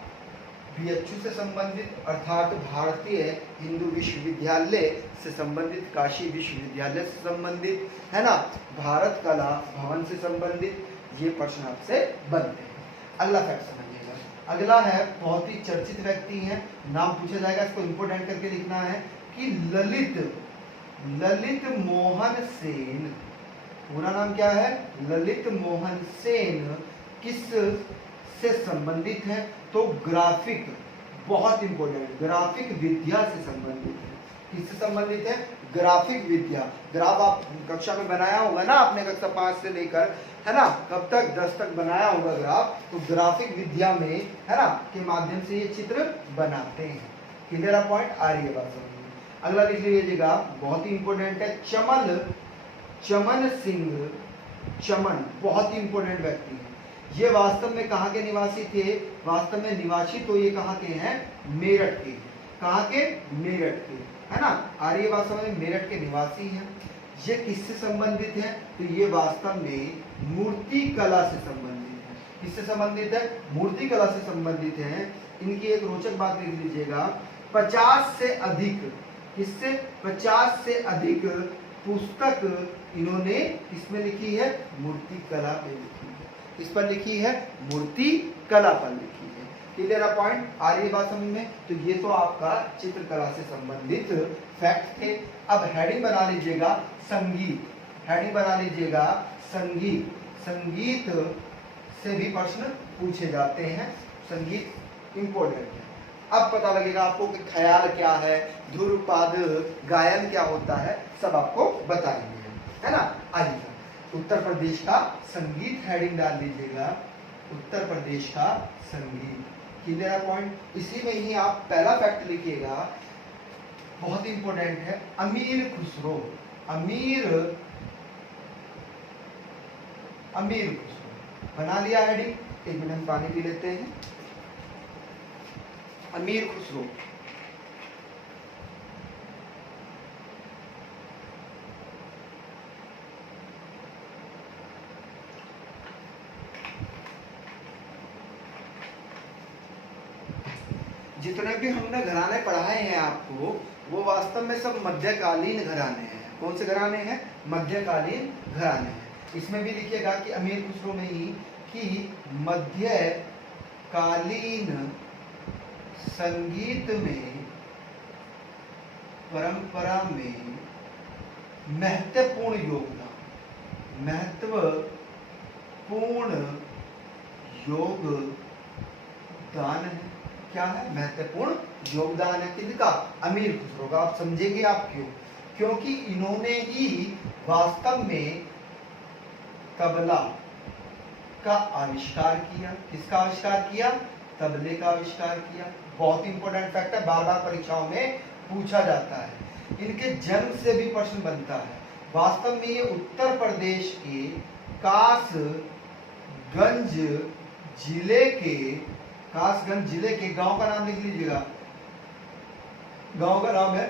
BHU से संबंधित, अर्थात भारतीय हिंदू विश्वविद्यालय से संबंधित, काशी विश्वविद्यालय से संबंधित, है ना, भारत कला भवन से संबंधित ये प्रश्न आपसे बनते हैं। अगला फैक्ट समझिएगा। अगला है, बहुत ही चर्चित व्यक्ति हैं, नाम पूछा जाएगा, इसको इंपोर्टेंट करके लिखना है कि ललित मोहन सेन। पूरा नाम क्या है? ललित मोहन सेन किस से संबंधित है? तो ग्राफिक, बहुत इंपॉर्टेंट, ग्राफिक विद्या से संबंधित है। किससे संबंधित है? ग्राफिक विद्या। ग्राफ आप कक्षा में बनाया होगा ना, आपने कक्षा 5 से लेकर, है ना, कब तक? 10 तक बनाया होगा ग्राफ। तो ग्राफिक विद्या में, है ना, के माध्यम से ये चित्र बनाते हैं। Clear point? आ रही है बात समझ में? अगला लिख लीजिएगा, बहुत ही इंपॉर्टेंट है, चमन सिंह। चमन बहुत ही इंपॉर्टेंट व्यक्ति है। ये वास्तव में कहाँ के निवासी थे? वास्तव में निवासी तो ये कहाँ के हैं? मेरठ के। कहाँ के? मेरठ के, है ना। आर्य वास्तव में मेरठ के निवासी हैं। ये किससे संबंधित है? तो ये वास्तव में मूर्ति कला से संबंधित है। किससे संबंधित है? मूर्ति कला से संबंधित है। इनकी एक रोचक बात लिख लीजिएगा, 50 से अधिक, किससे? 50 से अधिक पुस्तक इन्होंने किसमें लिखी है? मूर्ति कला पे लिखी है। किस पर लिखी है? मूर्ति कला पर लिखी है। Clear point? आ रही है बात समझ में? तो ये तो आपका चित्रकला से संबंधित फैक्ट थे। अब हेडिंग बना लीजिएगा संगीत। हेडिंग बना लीजिएगा संगीत। संगीत से भी प्रश्न पूछे जाते हैं। संगीत इंपॉर्टेंट है। अब पता लगेगा आपको कि ख्याल क्या है, ध्रुपद गायन क्या होता है, सब आपको बताएंगे, है ना। आइए, उत्तर प्रदेश का संगीत हेडिंग डाल दीजिएगा, उत्तर प्रदेश का संगीत। Clear point? इसी में ही आप पहला फैक्ट लिखिएगा, बहुत इंपॉर्टेंट है, अमीर खुसरो। अमीर खुसरो बना लिया हेडिंग। एक मिनट हम पानी पी लेते हैं। अमीर खुसरो, जितने भी हमने घराने पढ़ाए हैं आपको, वो वास्तव में सब मध्यकालीन घराने हैं। कौन से घराने हैं? मध्यकालीन घराने हैं। इसमें भी लिखिएगा कि अमीर खुसरो में ही कि मध्यकालीन संगीत में, परंपरा में महत्वपूर्ण योगदान है। क्या है? महत्वपूर्ण योगदान है। किसका? अमीर खुसरो का। आप समझेंगे आप क्यों? क्योंकि इन्होंने ही वास्तव में तबला का आविष्कार किया। किसका आविष्कार किया? तबले का आविष्कार किया। बहुत इंपॉर्टेंट फैक्ट है, बार बार परीक्षाओं में पूछा जाता है। इनके जन्म से भी प्रश्न बनता है वास्तव में ये उत्तर प्रदेश के कासगंज जिले के गांव का नाम लिख लीजिएगा। गांव का नाम है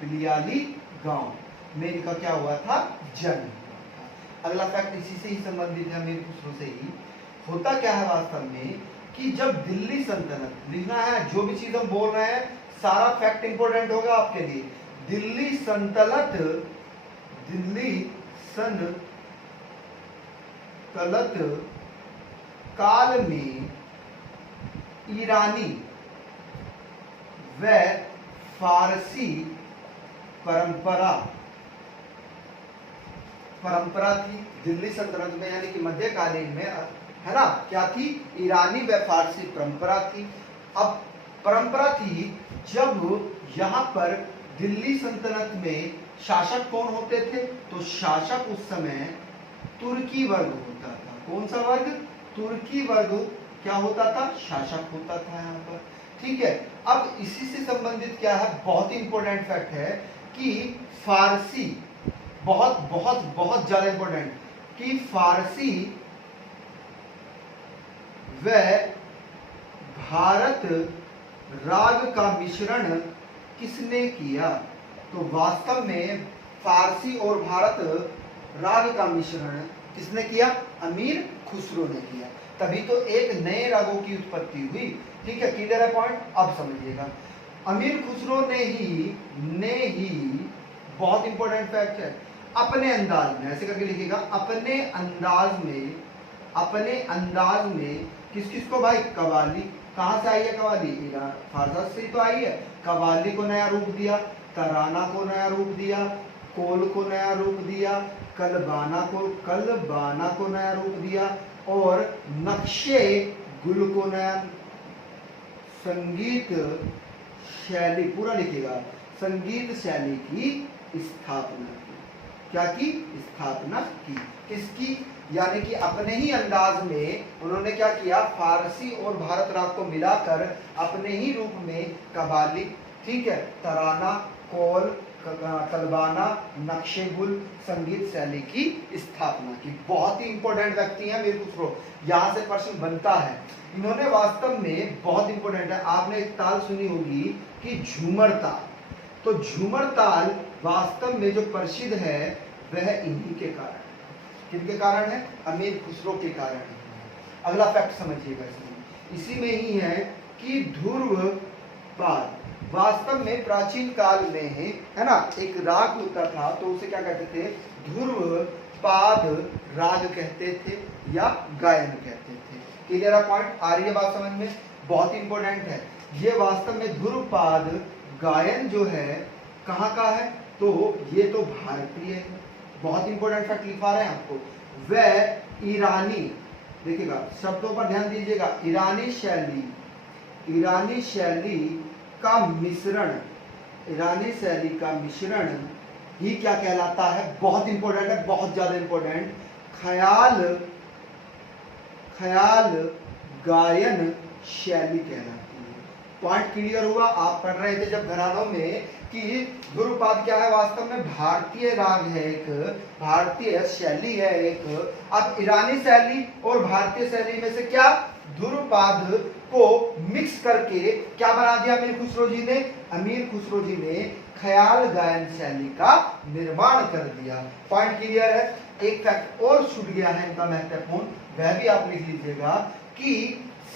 पिलियाली गांव में इनका क्या हुआ था, जन्म। अगला फैक्ट इसी से ही संबंधित है, अमीर खुसरो से ही। होता क्या है वास्तव में कि जब दिल्ली सल्तनत, लिखना है जो भी चीज हम बोल रहे हैं सारा फैक्ट इंपॉर्टेंट होगा आपके लिए। दिल्ली सल्तनत काल में ईरानी व फारसी परंपरा थी। दिल्ली सल्तनत में यानी कि मध्यकालीन में, है ना, क्या थी, ईरानी व फारसी परंपरा थी। अब परंपरा थी जब यहाँ पर दिल्ली सल्तनत में शासक कौन होते थे, तो शासक उस समय तुर्की वर्ग होता था। कौन सा वर्ग, तुर्की वर्ग क्या होता था, शासक होता था यहाँ पर। ठीक है, अब इसी से संबंधित क्या है, बहुत इंपॉर्टेंट फैक्ट है कि फारसी, बहुत बहुत बहुत ज्यादा इंपॉर्टेंट, कि फारसी व भारत राग का मिश्रण किसने किया। तो वास्तव में फारसी और भारत राग का मिश्रण किसने किया, अमीर खुसरो ने किया। तभी तो एक नए रागों की उत्पत्ति हुई। ठीक है, क्लियर है पॉइंट, अब समझिएगा। अमीर खुसरो ने ही बहुत इंपॉर्टेंट फैक्ट है, अपने अंदाज में, ऐसे करके लिखिएगा, अपने अंदाज में किस को भाई, कवाली। कहां से आई है कवाली, ईरान फारस से तो आई है। कवाली को नया रूप दिया, तराना को नया रूप दिया, कोल को नया रूप दिया, कलबाना को नया रूप दिया, और नक्शे गुल को नया, संगीत शैली, पूरा लिखिएगा, संगीत शैली की स्थापना की। क्या की, स्थापना की। किसकी, यानी कि अपने ही अंदाज में उन्होंने क्या किया, फारसी और भारत राग को मिलाकर अपने ही रूप में कव्वाली, ठीक है, तराना, कौल, कलबाना, नक्शे गुल, संगीत शैली की स्थापना की। बहुत ही इंपॉर्टेंट व्यक्ति हैं अमीर खुसरो, यहाँ से प्रश्न बनता है। इन्होंने वास्तव में, बहुत इंपॉर्टेंट है, आपने एक ताल सुनी होगी कि झूमर ताल। तो झूमर ताल वास्तव में जो प्रसिद्ध है वह इन्हीं के कारण, किनके कारण है, अमीर खुसरो के कारण है। अगला फैक्ट समझिएगा, इसी में ही है कि ध्रुवपाद वास्तव में प्राचीन काल में है ना, एक राग होता था, तो उसे क्या कहते थे, ध्रुवपाद राग कहते थे या गायन कहते थे। क्लियर है पॉइंट, आ रही है बात समझ में, बहुत इंपॉर्टेंट है ये। वास्तव में ध्रुवपाद गायन जो है कहाँ का है, तो ये तो भारतीय है। बहुत इंपॉर्टेंट फैक्ट लिखवा रहे हैं आपको। वह ईरानी, देखिएगा शब्दों पर ध्यान दीजिएगा, ईरानी शैली का मिश्रण ही क्या कहलाता है, बहुत इंपॉर्टेंट है, बहुत ज्यादा इंपॉर्टेंट, ख्याल गायन शैली कहलाती है। पॉइंट क्लियर हुआ, आप पढ़ रहे थे जब घरानों में कि ध्रुवपाद क्या है, वास्तव में भारतीय राग है, एक भारतीय शैली है एक। अब ईरानी शैली और भारतीय शैली में से क्या, ध्रुवपाद को मिक्स करके क्या बना दिया अमीर खुसरो जी ने ख्याल गायन शैली का निर्माण कर दिया। पॉइंट क्लियर है। एक फैक्ट और छूट गया है इनका महत्वपूर्ण, वह भी आप लिख लीजिएगा कि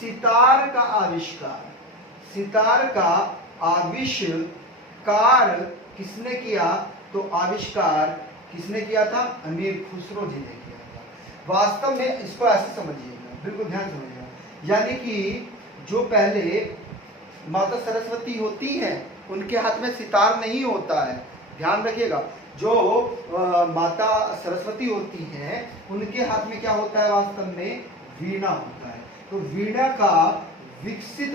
सितार का आविष्कार किसने किया, तो आविष्कार किसने किया था, अमीर खुसरो जी ने किया था। वास्तव में इसको ऐसे समझिएगा, बिल्कुल ध्यान समझिएगा, यानी कि जो पहले माता सरस्वती होती हैं उनके हाथ में सितार नहीं होता है, ध्यान रखिएगा। जो माता सरस्वती होती हैं उनके हाथ में क्या होता है, वास्तव में वीणा होता है। तो वीणा का विकसित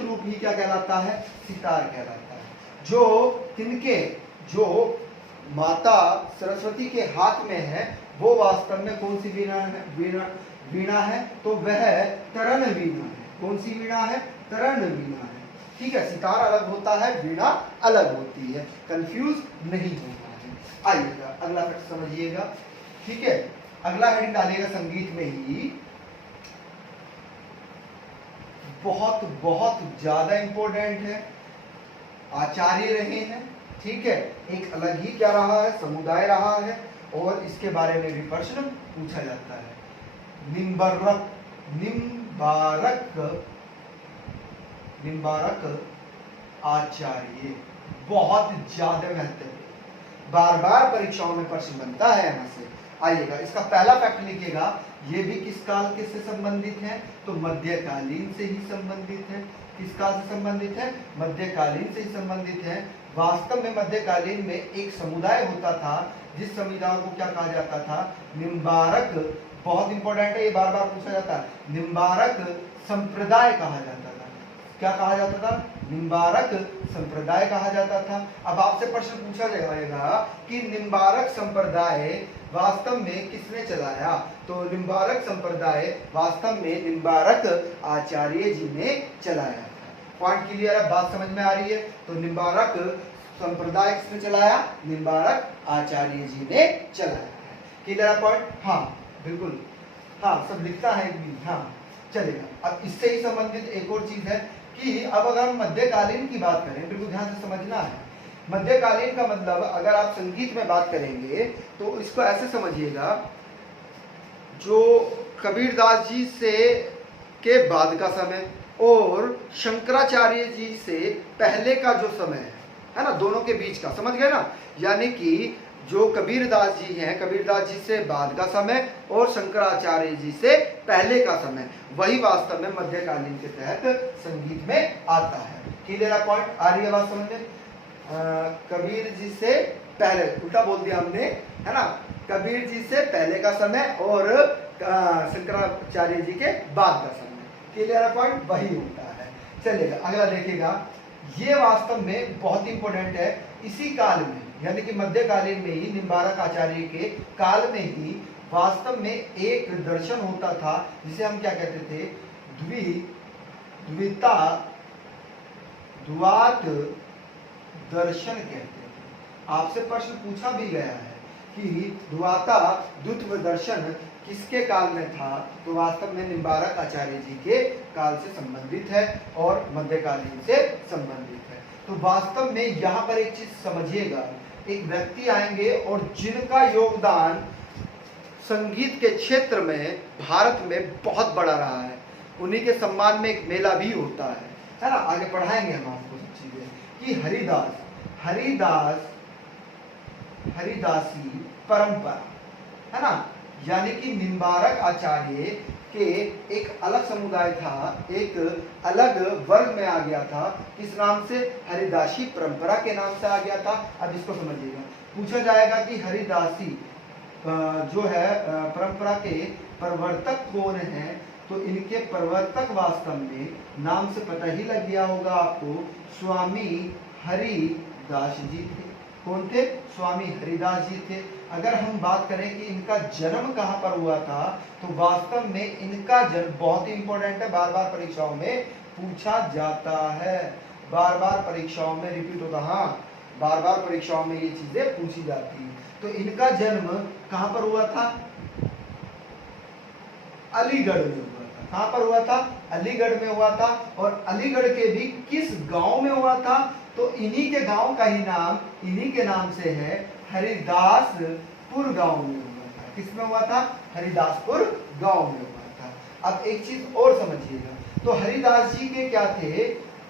रूप ही क्या कहलाता है, सितार कहलाता है। जो माता सरस्वती के हाथ में है वो वास्तव में कौन सी वीणा है? वीणा है, तो वह तरण वीणा है। कौन सी वीणा है? तरण वीणा है। ठीक है, सितार अलग होता है, वीणा अलग होती है, कंफ्यूज नहीं होना है। आइएगा अगला फैक्ट समझिएगा। ठीक है, अगला हेडिंग डालिएगा संगीत में ही, बहुत बहुत ज्यादा इंपॉर्टेंट है, आचार्य रहे हैं। ठीक है, एक अलग ही क्या रहा है? समुदाय रहा है, और इसके बारे में भी प्रश्न पूछा जाता है। निम्बारक आचार्य बहुत ज्यादा महत्वपूर्ण, बार बार परीक्षाओं में प्रश्न बनता है यहाँ से। आइएगा, इसका पहला फैक्ट लिखिएगा, ये भी किस काल के से संबंधित है? तो मध्यकालीन से ही संबंधित है। किस काल से संबंधित है? मध्यकालीन से ही संबंधित है। वास्तव में मध्यकालीन में एक समुदाय होता था, जिस समुदाय को क्या कहा जाता था? निम्बारक। बहुत इंपॉर्टेंट है, ये बार बार पूछा जाता है। निम्बारक संप्रदाय कहा जाता था। क्या कहा जाता था? निम्बारक संप्रदाय कहा जाता था। अब आपसे प्रश्न पूछा जाएगा कि निम्बारक संप्रदाय वास्तव में किसने चलाया? तो निम्बारक संप्रदाय वास्तव में निम्बारक आचार्य जी ने चलाया था। पॉइंट क्लियर है? बात समझ में आ रही है? तो निम्बारक संप्रदाय किसने चलाया? निम्बारक आचार्य जी ने चलाया है। क्लियर है पॉइंट? हाँ बिल्कुल, हाँ सब लिखता है एक भी, हाँ चलेगा। अब इससे ही संबंधित एक और चीज है कि अब अगर हम मध्यकालीन की बात करें, बिल्कुल ध्यान से समझना है। मध्यकालीन का मतलब अगर आप संगीत में बात करेंगे तो इसको ऐसे समझिएगा, जो कबीरदास जी से के बाद का समय और शंकराचार्य जी से पहले का जो समय है ना, दोनों के बीच का, समझ गए ना? यानी कि जो कबीरदास जी हैं, कबीरदास जी से बाद का समय और शंकराचार्य जी से पहले का समय, वही वास्तव में मध्यकालीन के तहत संगीत में आता है। क्लियर है पॉइंट? आ रही है बात समझ में? कबीर जी से पहले, उल्टा बोल दिया हमने, है ना? कबीर जी से पहले का समय और शंकराचार्य जी के बाद का समय। क्लियर है पॉइंट? वही होता है। चलिएगा अगला देखिएगा, ये वास्तव में बहुत इंपॉर्टेंट है। इसी काल में यानी कि मध्यकालीन में ही, निम्बारक आचार्य के काल में ही वास्तव में एक दर्शन होता था, जिसे हम क्या कहते थे? द्वात दर्शन कहते थे। आपसे प्रश्न पूछा भी गया है कि द्वित्व दर्शन किसके काल में था? तो वास्तव में निम्बारक आचार्य जी के काल से संबंधित है और मध्यकालीन से संबंधित है। तो वास्तव में यहाँ पर एक चीज समझिएगा, एक व्यक्ति आएंगे और जिनका योगदान संगीत के क्षेत्र में भारत में बहुत बड़ा रहा है, उन्हीं के सम्मान में एक मेला भी होता है ना? आगे पढ़ाएंगे हम आपको सब चीजें कि हरिदासी परंपरा, है ना? यानी कि निम्बारक आचार्य के एक अलग समुदाय था, एक अलग वर्ग में आ गया था। किस नाम से? हरिदासी परंपरा के नाम से आ गया था। अब इसको समझिएगा, पूछा जाएगा कि हरिदासी जो है परंपरा के प्रवर्तक कौन है? तो इनके प्रवर्तक वास्तव में नाम से पता ही लग गया होगा आपको, स्वामी हरिदास जी थे। कौन थे? स्वामी हरिदास जी थे। अगर हम बात करें कि इनका जन्म कहाँ पर हुआ था, तो वास्तव में इनका जन्म बहुत ही इंपॉर्टेंट है, बार बार परीक्षाओं में पूछा जाता है, बार बार परीक्षाओं में रिपीट होता, हाँ बार बार परीक्षाओं में ये चीजें पूछी जाती है। तो इनका जन्म कहाँ पर हुआ था? अलीगढ़ में हुआ था। कहाँ पर हुआ था? अलीगढ़ में हुआ था। और अलीगढ़ के भी किस गांव में हुआ था? तो इन्हीं के गांव का ही नाम इन्हीं के नाम से है, हरिदासपुर गांव में हुआ था। किसमें हुआ था? हरिदासपुर गांव में हुआ था। अब एक चीज और समझिएगा, तो हरिदास जी के क्या थे?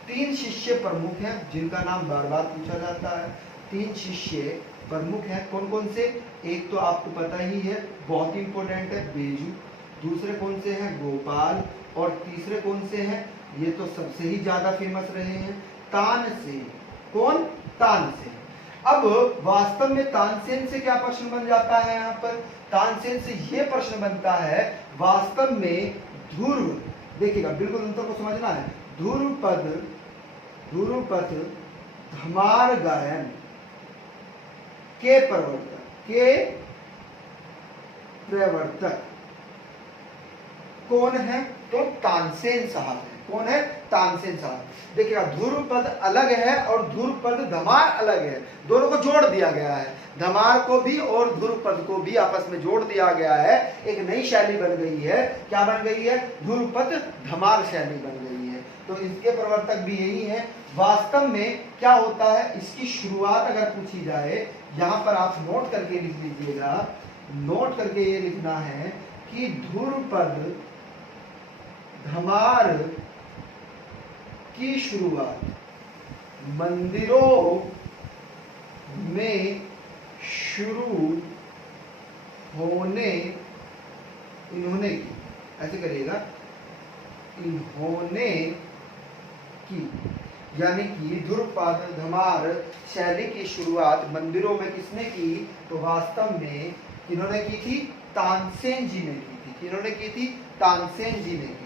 3 शिष्य प्रमुख हैं, जिनका नाम बार बार पूछा जाता है। 3 शिष्य प्रमुख हैं, कौन कौन से? एक तो आपको पता ही है, बहुत इंपॉर्टेंट है, बेजू। दूसरे कौन से हैं? गोपाल। और तीसरे कौन से हैं? ये तो सबसे ही ज्यादा फेमस रहे हैं, तानसेन। कौन? तानसेन। अब वास्तव में तानसेन से क्या प्रश्न बन जाता है? यहाँ पर तानसेन से ये प्रश्न बनता है, वास्तव में ध्रुव, देखिएगा बिल्कुल अंतर को समझना है, ध्रुपद धमार गायन के प्रवर्तक, प्रवर्तक कौन है? तो तानसेन साहब है। कौन है? तानसेन साहब। देखिएगा, ध्रुव पद अलग है और ध्रुव पद धमार अलग है, दोनों को जोड़ दिया गया है। धमार को भी और ध्रुव पद को भी आपस में जोड़ दिया गया है, एक नई शैली बन गई है। क्या बन गई है? ध्रुव पद धमार शैली बन गई है। तो इसके प्रवर्तक भी यही है। वास्तव में क्या होता है, इसकी शुरुआत अगर पूछी जाए, यहां पर आप नोट करके लिख लीजिएगा, नोट करके ये लिखना है कि ध्रुव पद धमार की शुरुआत मंदिरों में शुरू होने इन्होंने की, ऐसे करिएगा, इन्होंने की, यानी कि ध्रुपद धमार शैली की शुरुआत मंदिरों में किसने की? तो वास्तव में किन्होंने की थी? तानसेन जी ने की थी। किन्होंने की थी? तानसेन जी ने की थी।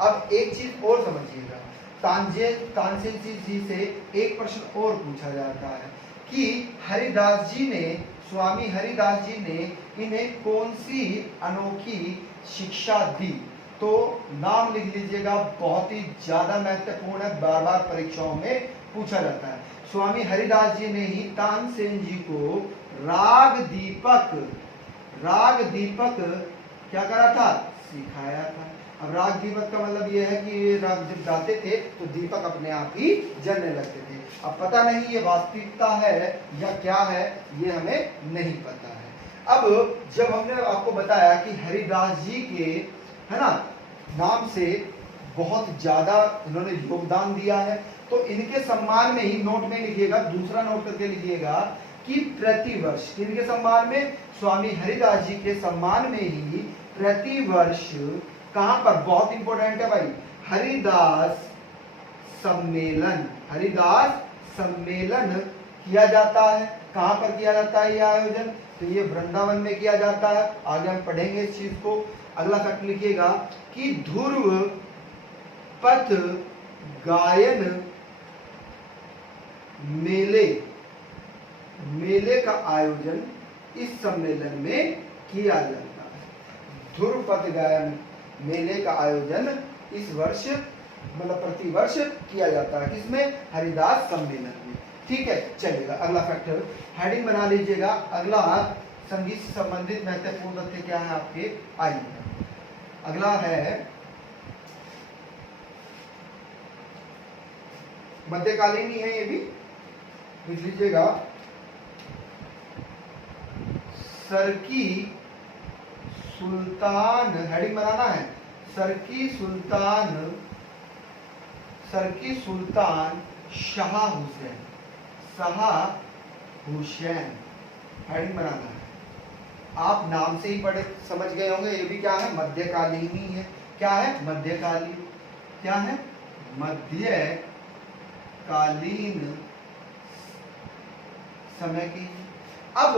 अब एक चीज और समझिएगा, तानसेन जी से एक प्रश्न और पूछा जाता है कि हरिदास जी ने, स्वामी हरिदास जी ने इन्हें कौन सी अनोखी शिक्षा दी? तो नाम लिख लीजिएगा, बहुत ही ज्यादा महत्वपूर्ण है, बार बार परीक्षाओं में पूछा जाता है। स्वामी हरिदास जी ने ही तानसेन जी को राग दीपक क्या करा था? सिखाया था। अब राग दीपक का मतलब यह है कि ये राग जब गाते थे तो दीपक अपने आप ही जलने लगते थे। अब पता नहीं ये वास्तविकता है या क्या है, ये हमें नहीं पता है। अब जब हमने आपको बताया कि हरिदास जी के, है ना, नाम से बहुत ज्यादा इन्होंने योगदान दिया है, तो इनके सम्मान में ही नोट में लिखिएगा, दूसरा नोट करके लिखिएगा कि प्रतिवर्ष इनके सम्मान में, स्वामी हरिदास जी के सम्मान में ही प्रतिवर्ष कहां पर, बहुत इंपॉर्टेंट है भाई, हरिदास सम्मेलन किया जाता है। कहां पर किया जाता है ये आयोजन? तो ये वृंदावन में किया जाता है। आगे हम पढ़ेंगे इस चीज को। अगला फैक्ट लिखिएगा कि ध्रुव पथ गायन मेले का आयोजन इस सम्मेलन में किया जाता है। ध्रुव पथ गायन मेले का आयोजन इस वर्ष, मतलब प्रतिवर्ष किया जाता है। किसमें? हरिदास सम्मेलन में। ठीक है, चलिएगा अगला फैक्टर हेडिंग बना लीजिएगा। अगला संगीत से संबंधित महत्वपूर्ण तथ्य क्या है आपके? आइए, अगला है मध्यकालीन ही है, ये भी लिख लीजिएगा। सरकी सुल्तान, हेडिंग बनाना है, सरकी सुल्तान शाह हुसैन, हेडिंग बनाना है। आप नाम से ही पढ़े समझ गए होंगे, ये भी क्या है? मध्यकालीन ही है। क्या है? मध्यकालीन। क्या है? मध्यकालीन समय की। अब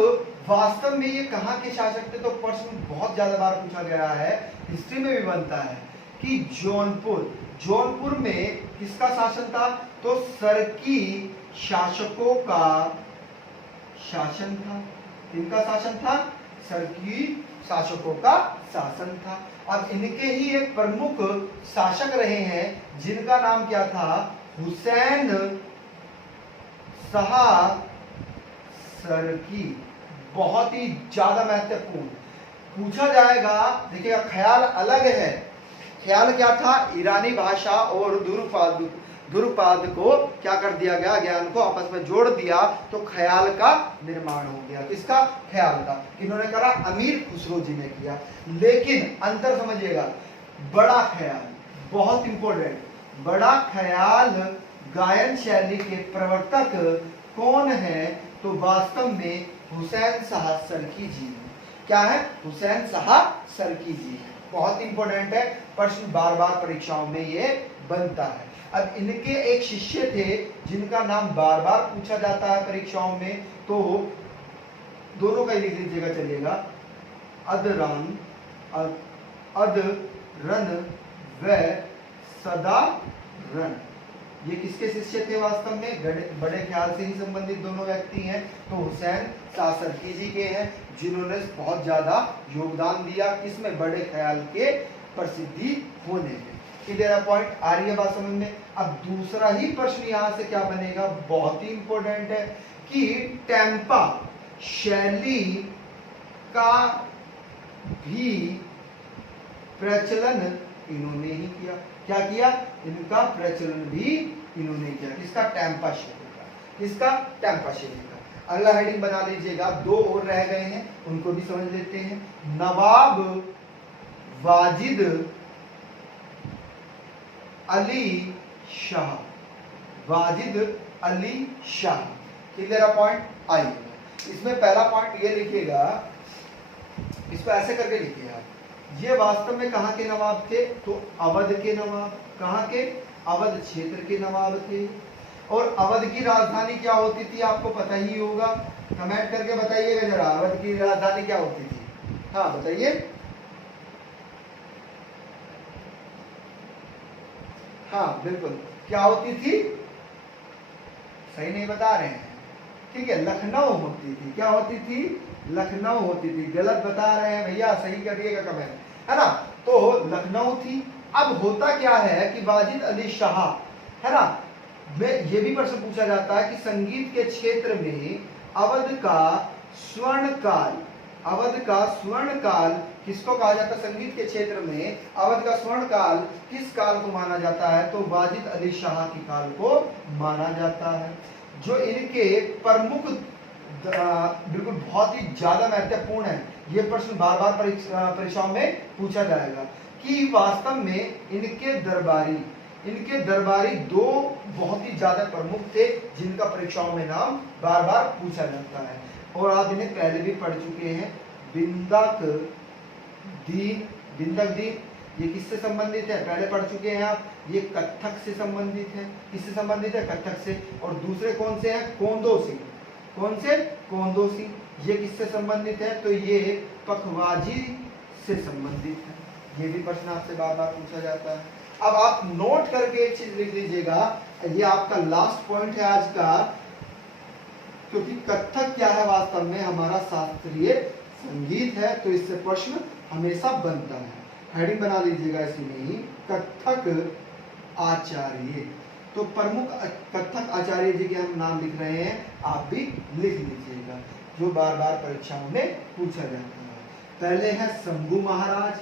वास्तव में ये कहाँ के शासक थे? तो प्रश्न बहुत ज्यादा बार पूछा गया है, हिस्ट्री में भी बनता है कि जौनपुर में किसका शासन था? तो सरकी शासकों का शासन था। किनका शासन था? सरकी शासकों का शासन था। अब इनके ही एक प्रमुख शासक रहे हैं जिनका नाम क्या था? हुसैन शाह सरकी। बहुत ही ज्यादा महत्वपूर्ण पूछा जाएगा। देखिएगा, ख्याल अलग है। ख्याल क्या था? ईरानी भाषा और ध्रुपद को क्या कर दिया गया? ज्ञान को आपस में जोड़ दिया, तो ख्याल का निर्माण हो गया। किसका? ख्याल का। किन्होंने करा? अमीर खुसरो जी ने किया। लेकिन अंतर समझिएगा, बड़ा ख्याल बहुत इंपॉर्टेंट, बड़ा ख्याल गायन शैली के प्रवर्तक कौन है? तो वास्तव में हुसैन शाह सरकी जी है। क्या है? हुसैन शाह सरकी जी है। बहुत इंपॉर्टेंट है, प्रश्न बार बार परीक्षाओं में ये बनता है। अब इनके एक शिष्य थे जिनका नाम बार बार पूछा जाता है परीक्षाओं में, तो दोनों का ही लिख लीजिएगा, चलिएगा। अदरन व सदारन, ये किसके शिष्य थे? वास्तव में बड़े ख्याल से ही संबंधित दोनों व्यक्ति हैं। तो हुसैन सासरकी जी के हैं, जिन्होंने बहुत ज्यादा योगदान दिया इसमें बड़े ख्याल के प्रसिद्धि होने में। क्लियर पॉइंट, आ रही है बात समझ में। अब दूसरा ही प्रश्न यहां से क्या बनेगा, बहुत ही इंपॉर्टेंट है कि टेम्पा शैली का भी प्रचलन इन्होंने ही किया। क्या किया, इनका प्रचलन भी इन्होंने किया। किसका, टेम्पा शैली का। किसका, टेम्पा शैली का। अगला हेडिंग बना लीजिएगा, दो और रह गए हैं उनको भी समझ लेते हैं। नवाब वाजिद अली शाह, वाजिद अली शाह। क्लियर पॉइंट, आइए इसमें पहला पॉइंट ये लिखिएगा, इसको ऐसे करके लिखिए आप, ये वास्तव में कहाँ के नवाब थे, तो अवध के नवाब। कहाँ के, अवध क्षेत्र के नवाब थे। और अवध की राजधानी क्या होती थी, आपको पता ही होगा, कमेंट करके बताइएगा जरा, अवध की राजधानी क्या होती थी, हाँ बताइए। हाँ बिल्कुल, क्या होती थी, सही नहीं बता रहे हैं, ठीक है, लखनऊ होती थी। क्या होती थी, लखनऊ होती थी। गलत बता रहे हैं भैया, सही करिएगा कमेंट, है ना। तो लखनऊ थी। अब होता क्या है कि वाजिद अली शाह, है ना, ये भी प्रश्न पूछा जाता है कि संगीत के क्षेत्र में अवध का स्वर्ण काल, अवध का स्वर्ण काल किसको कहा जाता है, संगीत के क्षेत्र में अवध का स्वर्ण काल किस काल को माना जाता है, तो वाजिद अली शाह के काल को माना जाता है। जो इनके प्रमुख, बिल्कुल बहुत ही ज्यादा महत्वपूर्ण है, ये प्रश्न बार बार परीक्षाओं में पूछा जाएगा कि वास्तव में इनके दरबारी दो बहुत ही ज्यादा प्रमुख थे, जिनका परीक्षाओं में नाम बार बार पूछा जाता है और आप इन्हें पहले भी पढ़ चुके हैं। बिंदक दीन, ये किससे संबंधित है, पहले पढ़ चुके हैं आप, ये कत्थक से संबंधित है। किससे संबंधित है, कत्थक से। और दूसरे कौन से हैं, कोंदो सिंह। कौन से, कोंदो सिंह। ये किससे संबंधित है, तो ये पखवाजी से संबंधित है। ये भी प्रश्न आपसे बार बार पूछा जाता है। अब आप नोट करके एक चीज लिख लीजिएगा, ये आपका लास्ट पॉइंट है आज का, क्योंकि कत्थक क्या है, वास्तव में हमारा शास्त्रीय संगीत है, तो इससे प्रश्न हमेशा बनता है। हेडिंग बना लीजिएगा इसमें ही, कत्थक आचार्य। तो प्रमुख कत्थक आचार्य जी के हम नाम लिख रहे हैं, आप भी लिख लीजिएगा, जो बार बार परीक्षाओं में पूछा जाता है। पहले है शंभू महाराज,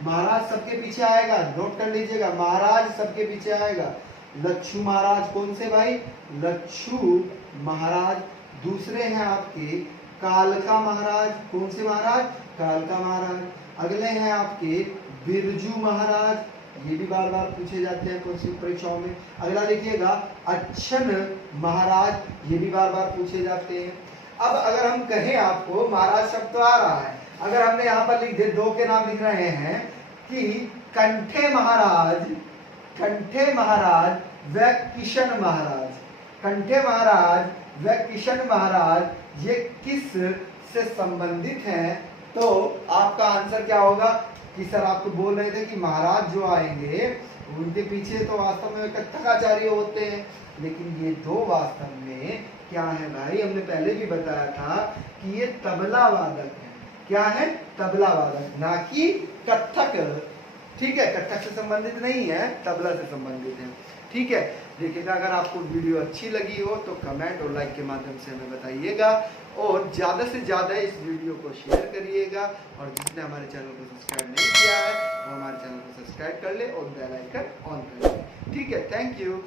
महाराज सबके पीछे आएगा, नोट कर लीजिएगा, महाराज सबके पीछे आएगा। लच्छू महाराज, कौन से भाई, लच्छू महाराज। दूसरे हैं आपके कालका महाराज, कौन से महाराज, कालका महाराज। अगले हैं आपके बिरजू महाराज, ये भी बार बार पूछे जाते हैं कौन सी परीक्षाओं में। अगला देखिएगा अच्छन महाराज, ये भी बार बार पूछे जाते हैं। अब अगर हम कहें आपको, महाराज शब्द तो आ रहा है, अगर हमने यहाँ पर लिख दे, दो के नाम लिख रहे हैं कि कंठे महाराज व किशन महाराज, कंठे महाराज व किशन महाराज, ये किस से संबंधित हैं, तो आपका आंसर क्या होगा कि सर आप तो बोल रहे थे कि महाराज जो आएंगे उनके पीछे तो वास्तव में कत्थक आचार्य होते हैं, लेकिन ये दो वास्तव में क्या है भाई, हमने पहले भी बताया था कि ये तबला वादक है। क्या है, तबला वादक, ना कि कत्थक। ठीक है, कत्थक से संबंधित नहीं है, तबला से संबंधित है। ठीक है, देखिएगा, अगर आपको वीडियो अच्छी लगी हो तो कमेंट और लाइक के माध्यम से हमें बताइएगा, और ज़्यादा से ज़्यादा इस वीडियो को शेयर करिएगा, और जिसने हमारे चैनल को सब्सक्राइब नहीं किया है वो हमारे चैनल को सब्सक्राइब कर ले और बेल आइकन ऑन कर ले। ठीक है, थैंक यू।